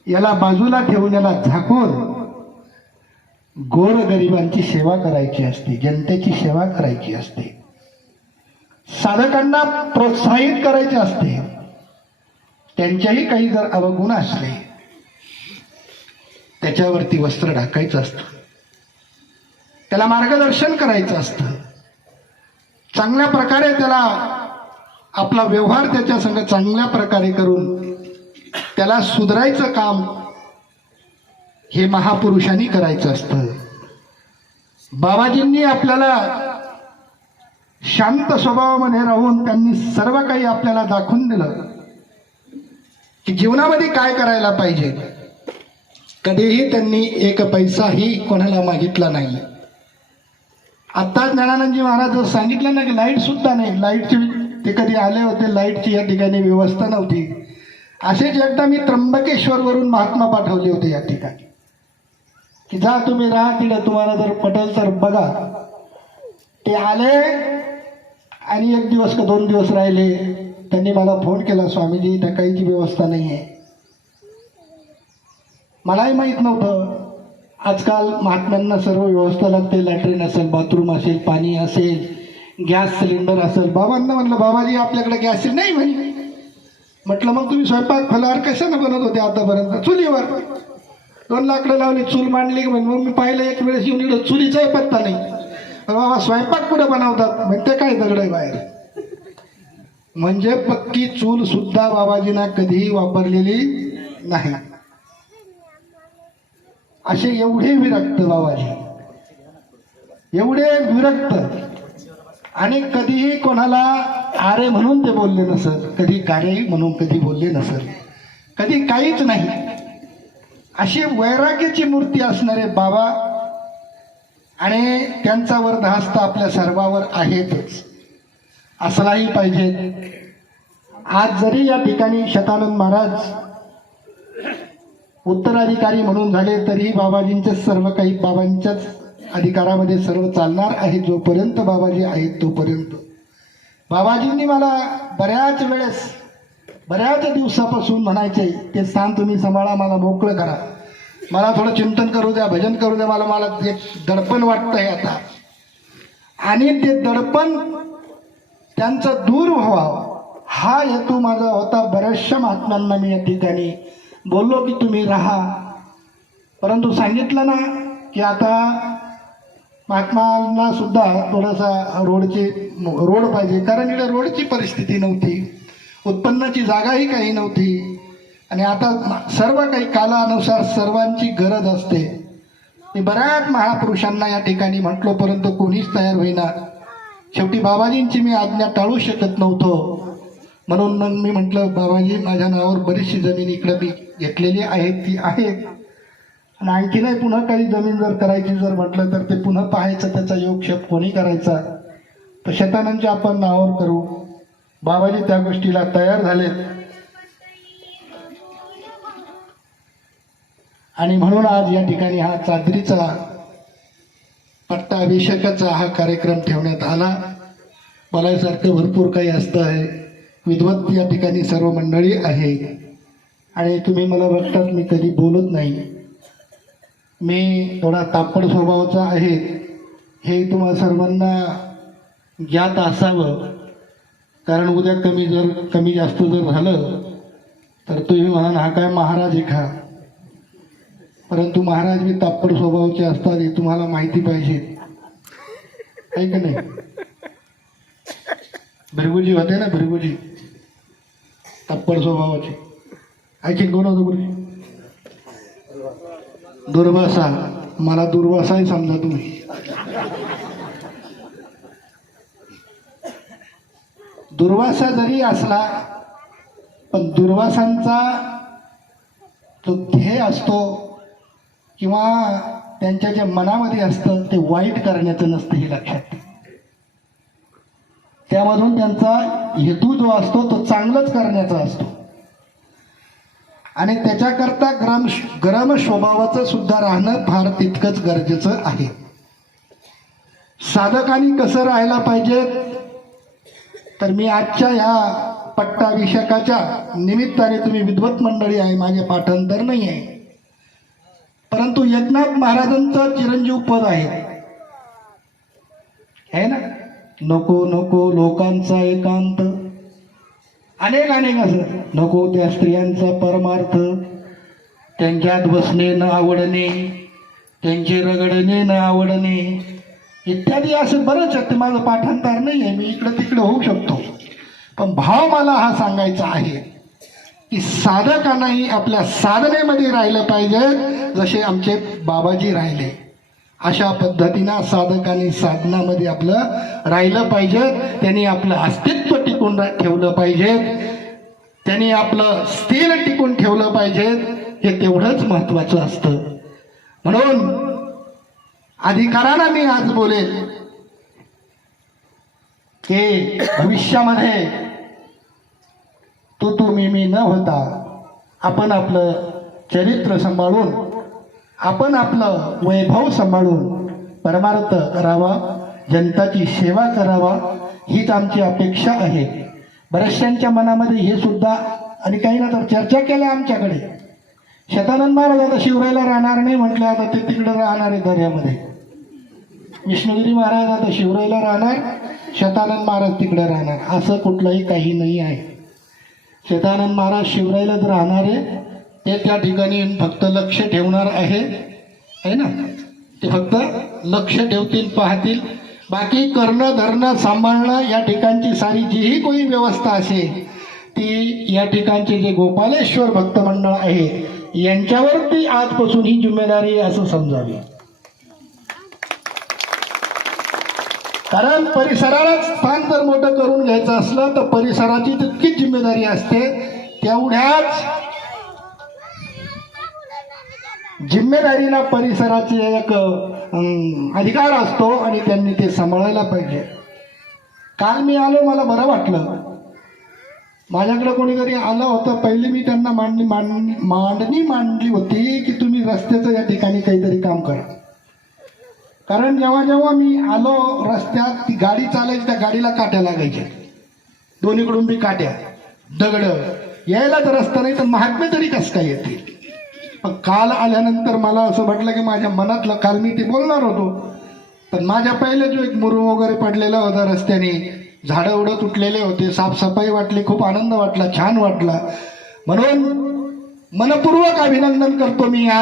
याला बाजूला ठेवून, याला झाकून गोरगरिबांची सेवा करायची असते, जनतेची सेवा करायची असते, साधकांना प्रोत्साहित करायचे असते. त्यांच्याही काही जर अवगुण असले त्याच्यावरती वस्त्र ढाकायचं असतं, त्याला मार्गदर्शन करायचं असतं, चांगल्या प्रकारे त्याला आपला व्यवहार त्याच्या संग चांगल्या प्रकारे करून त्याला सुधारायचं काम हे महापुरुषांनी करायचं असतं. बाबाजींनी आपल्याला शांत स्वभावामध्ये राहून त्यांनी सर्व काही आपल्याला दाखवून दिलं की जीवनामध्ये काय करायला पाहिजे. कधीही त्यांनी एक पैसाही कोणाला मागितला नाही. आता ज्ञानानंदजी महाराज सांगितलं ना की लाईट सुद्धा नाही, लाईटची ते कधी आले होते, लाईटची या ठिकाणी व्यवस्था नव्हती. असेच एकदा मी त्र्यंबकेश्वरवरून महात्मा पाठवले होते या ठिकाणी की जा तुम्ही राहा तिकडे, तुम्हाला जर पटेल तर बघा. ते आले आणि 1 दिवस का 2 दिवस राहिले. त्यांनी मला फोन केला, स्वामीजी इथं काहीची व्यवस्था नाही आहे. मलाही माहीत नव्हतं. आजकाल महात्म्यांना सर्व व्यवस्था लागते, लॅट्रिन असेल, बाथरूम असेल, पाणी असेल, गॅस सिलेंडर असेल. बाबांना म्हणलं बाबाजी आपल्याकडे गॅस सिलेंडर नाही म्हणे. म्हटलं मग तुम्ही स्वयंपाक फलाहार कशानं बनवत होते आतापर्यंत? चुलीवर 2 लाकडं लावली, चूल मांडली. मग मी पाहिलं एक वेळेस येऊन इकडं चुलीचाही पत्ता नाही. बाबा स्वयंपाक कुठं बनवतात? म्हणते काय दगड आहे बाहेर. म्हणजे पक्की चूल सुद्धा बाबाजींना कधीही वापरलेली नाही. असे एवढे विरक्त बाबाजी, एवढे विरक्त, आणि कधीही कोणाला आरे म्हणून ते बोलले नसत, कधी गारे म्हणून कधी बोलले नसत, कधी काहीच नाही. अशी वैराग्याची मूर्ती असणारे बाबा, आणि त्यांचा वरदहस्त आपल्या सर्वावर आहेतच, असलाही पाहिजे. आज जरी या ठिकाणी शतानंद महाराज उत्तराधिकारी म्हणून झाले तरी बाबाजींचे सर्व काही बाबांच्याच अधिकारामध्ये सर्व चालणार आहे. जोपर्यंत बाबाजी आहेत तोपर्यंत. बाबाजींनी मला बऱ्याच वेळेस, बऱ्याच दिवसापासून म्हणायचे ते स्थान तुम्ही सांभाळा, मला मोकळं करा, मला थोडं चिंतन करू द्या, भजन करू द्या, मला एक दडपण वाटतंय आता. आणि ते दडपण त्यांचं दूर व्हावं हा हेतू माझा होता. बऱ्याचशा महात्म्यांना मी या ठिकाणी बोललो की तुम्ही राहा, परंतु सांगितलं ना की आता महात्मांना सुद्धा थोडासा रोड पाहिजे, कारण इकडे रोडची परिस्थिती नव्हती, उत्पन्नाची जागाही काही नव्हती. आणि आता सर्व काही कालानुसार सर्वांची गरज असते. मी बऱ्याच महापुरुषांना या ठिकाणी म्हटलो, परंतु कोणीच तयार होईना. शेवटी बाबाजींची मी आज्ञा टाळू शकत नव्हतो. म्हणून मग मी म्हटलं बाबाजी माझ्या नावावर बरीचशी जमीन इकडं मी घेतलेली आहे, ती आहे, आणि आणखी नाही पुन्हा काही जमीन जर करायची जर म्हटलं तर ते पुन्हा पाहायचं, त्याचा योगक्षेप कोणी करायचा, तर शतानंदच्या आपण नावावर करू. बाबाजी त्या गोष्टीला तयार झाले. आणि म्हणून आज या ठिकाणी हा चादरीचा पट्टाभिषेकाचा हा कार्यक्रम ठेवण्यात आला. बोलायसारखं भरपूर काही असतं आहे. विद्वत या ठिकाणी सर्व मंडळी आहे, आणि तुम्ही मला बघतात मी कधी बोलत नाही. मी थोडा तापड स्वभावाचा आहे, हे तुम्हाला सर्वांना ज्ञात असावं. कारण उद्या कमी जास्त जर झालं तर तुम्ही म्हणाल हा काय महाराज आहे का? परंतु महाराज मी तापड स्वभावाचे असतात हे तुम्हाला माहिती पाहिजे, आहे का नाही? भृगुजी होते ना, भृगुजी तापड स्वभावाचे. ऐकिन कोण होतं गुरुजी? दुर्वासा. मला दुर्वासाही समजा तुम्ही. दुर्वासा जरी असला पण दुर्वासांचा जो ध्येय असतो किंवा त्यांच्या जे मनामध्ये असतं ते वाईट करण्याचं नसतं हे लक्षात ठेवा. त्यामधून त्यांचा हेतू जो असतो तो चांगलंच करण्याचा असतो आणि त्याच्याकरता गरम स्वभावाचं सुद्धा राहणं फार तितकंच गरजेचं आहे. साधकांनी कसं राहायला पाहिजे तर मी आजच्या ह्या पट्टाभिषेकाच्या निमित्ताने, तुम्ही विद्वत मंडळी आहे, माझे पाठांतर नाही आहे, परंतु एकनाथ महाराजांचं चिरंजीव पद आहे ना, नको नको लोकांचा एकांत, अनेक असं, नको त्या स्त्रियांचा परमार्थ, त्यांच्यात बसणे न आवडणे, त्यांचे रगडणे न आवडणे इत्यादी असं बरंच आहे. ते माझं पाठांतर नाही आहे, मी इकडं तिकडं होऊ शकतो, पण भाव मला हा सांगायचा आहे की साधकांनाही आपल्या साधनेमध्ये राहिलं पाहिजे जसे आमचे बाबाजी राहिले. अशा पद्धतीनं साधकांनी साधनामध्ये आपलं राहिलं पाहिजे. त्यांनी आपलं अस्तित्व टिकून ठेवलं पाहिजे, त्यांनी आपलं स्थिर टिकून ठेवलं पाहिजे. हे तेवढंच महत्वाचं असतं. म्हणून अधिकारानं मी आज बोलेल की भविष्यामध्ये तू मी न होता आपण आपलं चरित्र सांभाळून, आपण आपलं वैभव सांभाळून परमार्थ करावा, जनताची सेवा करावा, हीच आमची अपेक्षा आहे. बऱ्याचशांच्या मनामध्ये हे सुद्धा, आणि काही ना तर चर्चा केल्या आमच्याकडे, शतानंद महाराज आता शिवरायला राहणार नाही म्हटलं, आता ते तिकडे राहणार आहे दर्यामध्ये. विष्णुगिरी महाराज आता शिवरायला राहणार, शतानंद महाराज तिकडे राहणार, असं कुठलंही काही नाही आहे. शतानंद महाराज शिवरायलाच राहणार आहे. ते त्या ठिकाणी फक्त लक्ष ठेवणार आहे ना, ते फक्त लक्ष ठेवतील, पाहतील. बाकी करणं धरणं सांभाळणं या ठिकाणची सारी जीही कोणी व्यवस्था असेल ती या ठिकाणचे जे गोपालेश्वर भक्त मंडळ आहे यांच्यावरती आजपासून ही जिम्मेदारी असं समजावी. कारण परिसराला स्थान जर मोठं करून घ्यायचं असलं तर परिसराची तितकीच जिम्मेदारी असते. तेवढ्याच जिम्मेदारीला परिसराची एक अधिकार असतो आणि त्यांनी ते सांभाळायला पाहिजे. काल मी आलो, मला बरं वाटलं. माझ्याकडे कोणीतरी आलं होतं, पहिले मी त्यांना मांडणी मांडली होती की तुम्ही रस्त्याचं या ठिकाणी काहीतरी काम करा. कारण जेव्हा मी आलो रस्त्यात, ती गाडी चालायची, त्या गाडीला काट्या लागायच्या, दोन्हीकडून बी काट्या, दगड, यायलाच रस्ता नाही तर महात्मे तरी कसं काय येतील. पण काल आल्यानंतर मला असं वाटलं की माझ्या मनातलं, काल मी ते बोलणार होतो, पण माझ्या पहिले जो एक मुरुम वगैरे पडलेला होता रस्त्याने, झाडं उडत तुटलेले होते, साफसफाई वाटली, खूप आनंद वाटला, छान वाटला. म्हणून मनपूर्वक अभिनंदन करतो मी या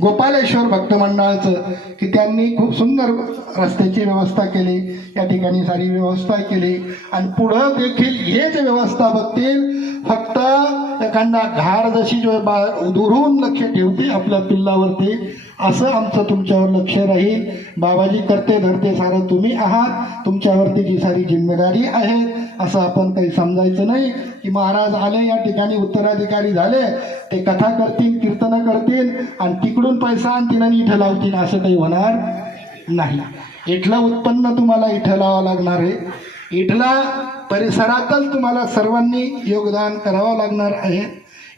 गोपालेश्वर भक्त मंडळाचं की त्यांनी खूप सुंदर रस्त्याची व्यवस्था केली, या ठिकाणी सारी व्यवस्था केली आणि पुढं देखील हेच व्यवस्था बघतील. फक्त एखादा घाड जशी जो दुरून लक्ष ठेवते आपल्या पिल्लावरती, असं आमचं तुमच्यावर लक्ष राहील. बाबाजी करते धरते सारं तुम्ही आहात, तुमच्यावरती जी सारी जिम्मेदारी आहे. असं आपण काही समजायचं नाही की महाराज आले या ठिकाणी उत्तराधिकारी झाले, ते कथा करतील, कीर्तन करतील आणि तिकडून पैसा आणतील आणि इथं लावतील, असं काही होणार नाही. इथलं उत्पन्न तुम्हाला इथं लावावं लागणार आहे. इथला परिसरातच तुम्हाला सर्वांनी योगदान करावं लागणार आहे.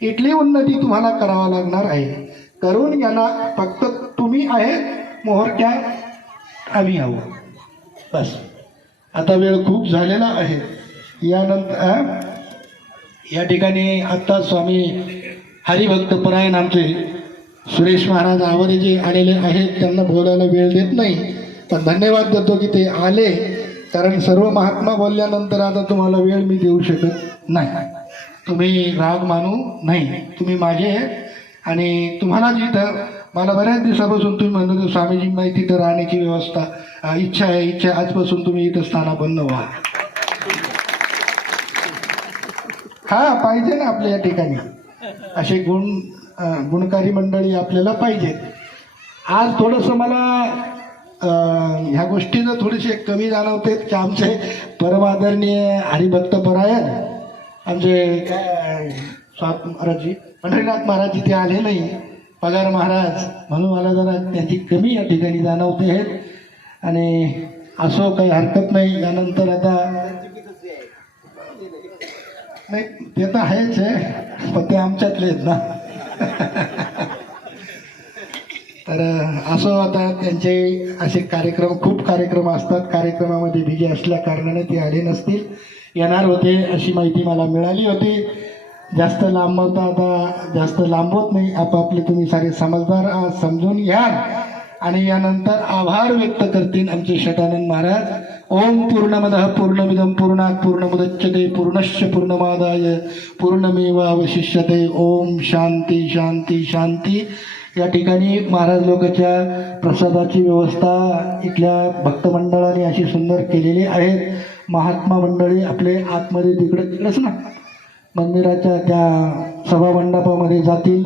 इथली उन्नती तुम्हाला करावं लागणार आहे. करून घ्याला फक्त तुम्ही आहे, मोहरक्या आम्ही आहो, बस. आता वेळ खूप झालेला आहे. यानंतर या ठिकाणी आता स्वामी हरिभक्तपरायण आमचे सुरेश महाराज आवरे जे आलेले आहेत त्यांना बोलायला वेळ देत नाही, पण धन्यवाद देतो की ते आले. कारण सर्व महात्मा बोलल्यानंतर आता तुम्हाला वेळ मी देऊ शकत नाही. तुम्ही राग मानू नाही, तुम्ही माझे. आणि तुम्हाला जिथं मला बऱ्याच दिवसापासून तुम्ही म्हणत होते स्वामीजींना तिथं राहण्याची व्यवस्था इच्छा आहे, आजपासून तुम्ही इथं स्थानापन्न व्हा. हा पाहिजे ना आपल्या या ठिकाणी असे गुणकारी मंडळी आपल्याला पाहिजे. आज थोडंसं मला ह्या गोष्टीनं थोडेसे कमी जाणवते की आमचे परमादरणीय हरिभक्तपरायण आमचे महाराजजी पंढरीनाथ महाराज इथे आले नाही, पगार महाराज, म्हणून मला जरा त्यांची कमी या ठिकाणी जाणवते आहेत. आणि असो, काही हरकत नाही. यानंतर आता नाही, ते तर आहेच आहे, पण ते आमच्यातले आहेत ना. तर असो, आता त्यांचे असे कार्यक्रम, खूप कार्यक्रम असतात, कार्यक्रमामध्ये बिजी असल्या कारणाने ते आले नसतील, येणार होते अशी माहिती मला मिळाली होती. जास्त लांबवता आता जास्त लांबवत नाही, आपापले तुम्ही सारे समजदार आहात, समजून घ्या. आणि यानंतर आभार व्यक्त करतील आमचे शटानंद महाराज. ओम पूर्णमदः पूर्णमिदं पूर्णात् पूर्णमुदच्यते पूर्णस्य पूर्णमादाय पूर्णमेवावशिष्यते. ओम शांती शांती शांती. या ठिकाणी महाराज लोकांच्या प्रसादाची व्यवस्था इथल्या भक्तमंडळाने अशी सुंदर केलेली आहे. महात्मा मंडळी आपले आतमध्ये तिकडेच ना मंदिराच्या त्या सभामंडपामध्ये जातील.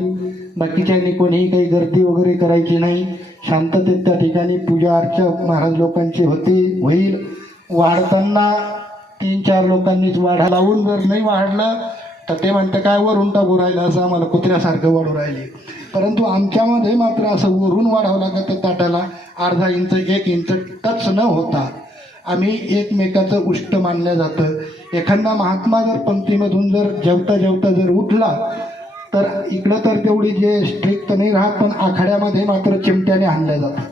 बाकीच्यांनी कोणीही काही गर्दी वगैरे करायची नाही. शांततेत त्या ठिकाणी पूजा अर्चा महाराज लोकांची होईल. वाढताना 3-4 लोकांनीच वाढा लावून जर नाही वाढलं तर ते म्हणतं काय वरून टाकू राहिलं, असं आम्हाला कुत्र्यासारखं वाढू राहिले. परंतु आमच्यामध्ये मात्र असं वरून वाढावं लागतं ताटाला, अर्धा इंच 1 इंच टच न होता. आम्ही एकमेकाचं उष्ट मानलं जातं. एखादा महात्मा जर पंक्तीमधून जर जेवता जेवता जर उठला तर इकडं तर तेवढी जे स्ट्रिक्ट नाही राहत, पण आखाड्यामध्ये मात्र चिमट्याने हाणल्या जातात.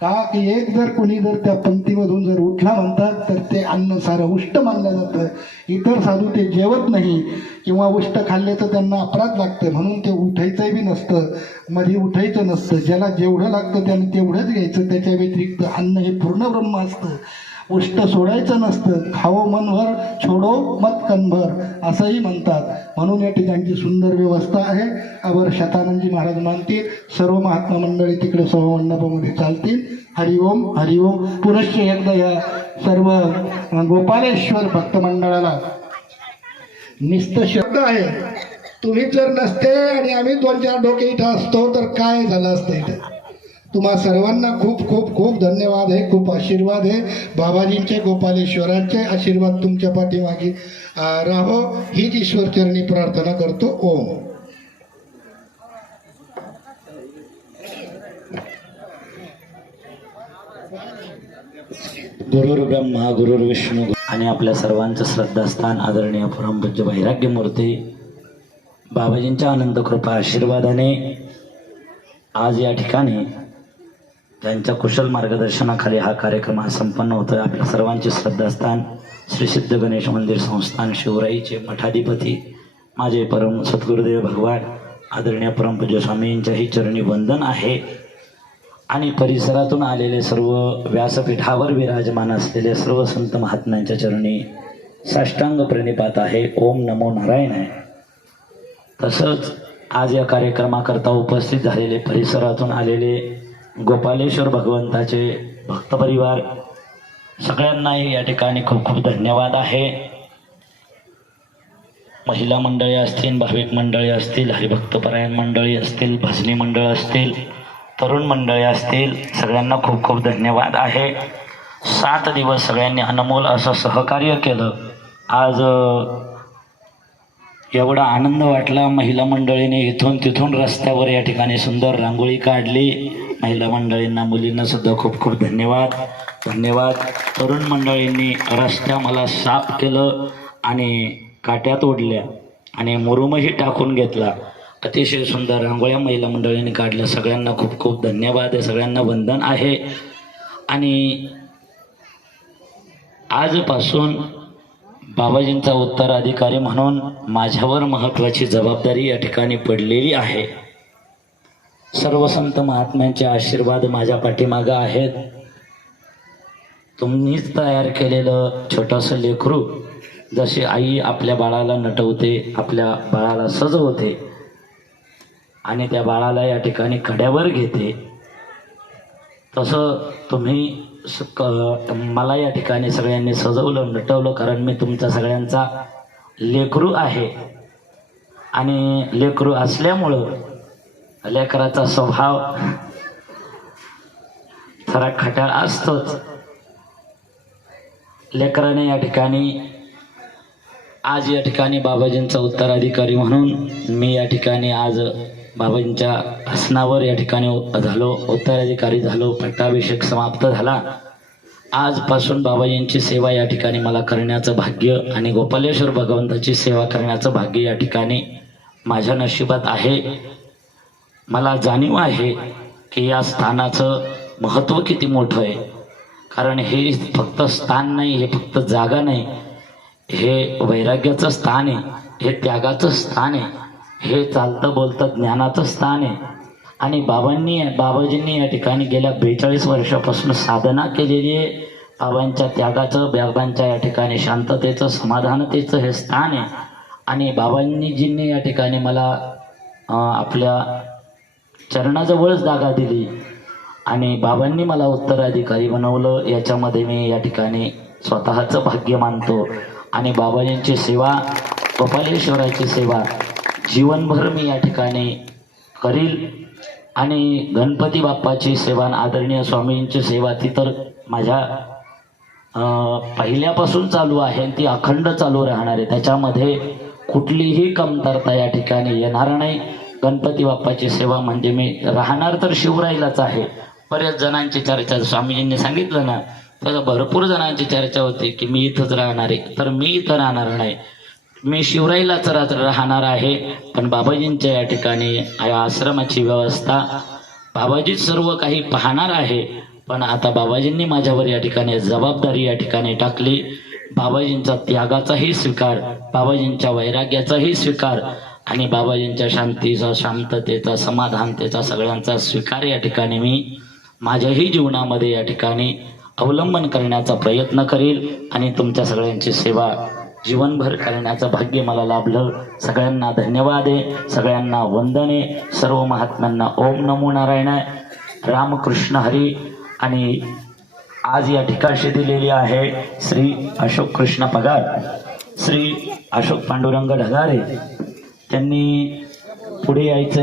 का की एक जर कोणी जर त्या पंक्तीमधून जर उठला म्हणतात तर ते अन्न सारं उष्ट मानलं जातं. इतर साधू ते जेवत नाही किंवा उष्ट खाल्ले तर त्यांना अपराध लागतं, म्हणून ते उठायचंही बी नसतं, मध्ये उठायचं नसतं. ज्याला जेवढं लागतं त्याने तेवढंच घ्यायचं, त्याच्या व्यतिरिक्त अन्न हे पूर्ण ब्रह्म असतं. उष्ट सोडायचं नसतं. खाओ मनभर छोडो मत कणभर असंही म्हणतात. म्हणून या ठिकाणची सुंदर व्यवस्था आहे. आवर शतानंदजी महाराज मानतील, सर्व महात्मा मंडळी तिकडे सभामंडपामध्ये चालतील. हरिओम हरिओम. पुनश्च एकदा या सर्व गोपालेश्वर भक्त मंडळाला निस्त शब्द आहे. तुम्ही जर नसते आणि आम्ही 2-4 डोके इथं असतो तर काय झालं असतं इथं. तुम्हा सर्वांना खूप खूप खूप धन्यवाद आहे, खूप आशीर्वाद आहे. बाबाजींचे गोपालेश्वरांचे आशीर्वाद तुमच्या पाठीमागे राहो हीच ईश्वरचरणी प्रार्थना करतो. ओम. गुरुर् ब्रह्मा गुरुर् विष्णू. आणि आपल्या सर्वांचं श्रद्धास्थान आदरणीय परमपूज्य वैराग्यमूर्ती बाबाजींच्या अनंत कृपा आशीर्वादाने आज या ठिकाणी त्यांच्या कुशल मार्गदर्शनाखाली हा कार्यक्रम संपन्न होतोय. आपल्या सर्वांचे श्रद्धास्थान श्री सिद्ध गणेश मंदिर संस्थान शिवराईचे मठाधिपती माझे परम सद्गुरुदेव भगवान आदरणीय परमपूज्य स्वामींच्याही चरणी वंदन आहे. आणि परिसरातून आलेले सर्व व्यासपीठावर विराजमान असलेले सर्व संत महात्म्यांच्या चरणी साष्टांग प्रणिपात आहे. ओम नमो नारायण. तसंच आज या कार्यक्रमाकरता उपस्थित झालेले परिसरातून आलेले गोपालेश्वर भगवंताचे भक्तपरिवार सगळ्यांनाही या ठिकाणी खूप खूप धन्यवाद आहे. महिला मंडळी असतील, भाविक मंडळी असतील, हरिभक्तपरायण मंडळी असतील, भजनी मंडळ असतील, तरुण मंडळी असतील, सगळ्यांना खूप खूप धन्यवाद आहे. 7 दिवस सगळ्यांनी अनमोल असं सहकार्य केलं. आज एवढा आनंद वाटला. महिला मंडळीने इथून तिथून रस्त्यावर या ठिकाणी सुंदर रांगोळी काढली. महिला मंडळींना, मुलींना सुद्धा खूप खूप धन्यवाद धन्यवाद. तरुण मंडळींनी रस्त्या मला साफ केलं आणि काट्यात ओढल्या आणि मुरुमही टाकून घेतला. अतिशय सुंदर रांगोळ्या महिला मंडळींनी काढल्या. सगळ्यांना खूप खूप धन्यवाद आहे, सगळ्यांना वंदन आहे. आणि आजपासून बाबाजींचा उत्तराधिकारी म्हणून माझ्यावर महत्त्वाची जबाबदारी या ठिकाणी पडलेली आहे. सर्व संत महात्म्यांचे आशीर्वाद माझ्या पाठीमागं आहेत. तुम्हीच तयार केलेलं छोटंसं लेकरू जशी आई आपल्या बाळाला नटवते, आपल्या बाळाला सजवते आणि त्या बाळाला या ठिकाणी कड्यावर घेते, तसं तुम्ही मला या ठिकाणी सगळ्यांनी सजवलं, नटवलं. कारण मी तुमचा सगळ्यांचा लेकरू आहे आणि लेकरू असल्यामुळं लेकराचा स्वभाव जरा खट्याळ असतोच. लेकराने या ठिकाणी आज या ठिकाणी बाबाजींचा उत्तराधिकारी म्हणून मी या ठिकाणी आज बाबाजींच्या आसनावर या ठिकाणी झालो, उत्तराधिकारी झालो, पट्टाभिषेक समाप्त झाला. आजपासून बाबाजींची सेवा या ठिकाणी मला करण्याचं भाग्य आणि गोपालेश्वर भगवंताची सेवा करण्याचं भाग्य या ठिकाणी माझ्या नशिबात आहे. मला जाणीव आहे की या स्थानाचं महत्त्व किती मोठं आहे. कारण हे फक्त स्थान नाही, हे फक्त जागा नाही, हे वैराग्याचं स्थान आहे, हे त्यागाचं स्थान आहे, हे चालतं बोलतं ज्ञानाचं स्थान आहे. आणि बाबाजींनी या ठिकाणी गेल्या 42 वर्षापासून साधना केलेली आहे. बाबांच्या त्यागाचं, बाबांच्या या ठिकाणी शांततेचं, समाधानतेचं हे स्थान आहे. आणि बाबांजींनी या ठिकाणी मला आपल्या चरणाजवळच जागा दिली आणि बाबांनी मला उत्तराधिकारी बनवलं. याच्यामध्ये मी या ठिकाणी स्वतःचं भाग्य मानतो. आणि बाबाजींची सेवा, गोपालेश्वराची सेवा जीवनभर मी या ठिकाणी करील. आणि गणपती बाप्पाची सेवा, आदरणीय स्वामींची सेवा ती तर माझ्या पहिल्यापासून चालू आहे, ती अखंड चालू राहणार आहे. त्याच्यामध्ये कुठलीही कमतरता या ठिकाणी येणार नाही. गणपती बाप्पाची सेवा म्हणजे मी राहणार तर शिवराईलाच आहे. बऱ्याच जणांची चर्चा, स्वामीजींनी सांगितलं ना, त्याला भरपूर जणांची चर्चा होती की मी इथंच राहणार आहे. तर मी इथं राहणार नाही, मी शिवराईलाच राहणार आहे. पण बाबाजींच्या या ठिकाणी या आश्रमाची व्यवस्था बाबाजीच सर्व काही पाहणार आहे. पण आता बाबाजींनी माझ्यावर या ठिकाणी जबाबदारी या ठिकाणी टाकली. बाबाजींचा त्यागाचाही स्वीकार, बाबाजींच्या वैराग्याचाही स्वीकार आणि बाबाजींच्या शांतीचा, शांततेचा, समाधानतेचा सगळ्यांचा स्वीकार या ठिकाणी मी माझ्याही जीवनामध्ये या ठिकाणी अवलंबन करण्याचा प्रयत्न करील. आणि तुमच्या सगळ्यांची सेवा जीवनभर करण्याचं भाग्य मला लाभलं. सगळ्यांना धन्यवाद आहे, सगळ्यांना वंदने. सर्व महात्म्यांना ओम नमो नारायणाय, रामकृष्ण हरी. आणि आज या ठिकाणी दिलेली आहे श्री अशोक कृष्ण पगार, श्री अशोक पांडुरंग ढगारे. त्यांनी पुढे यायचं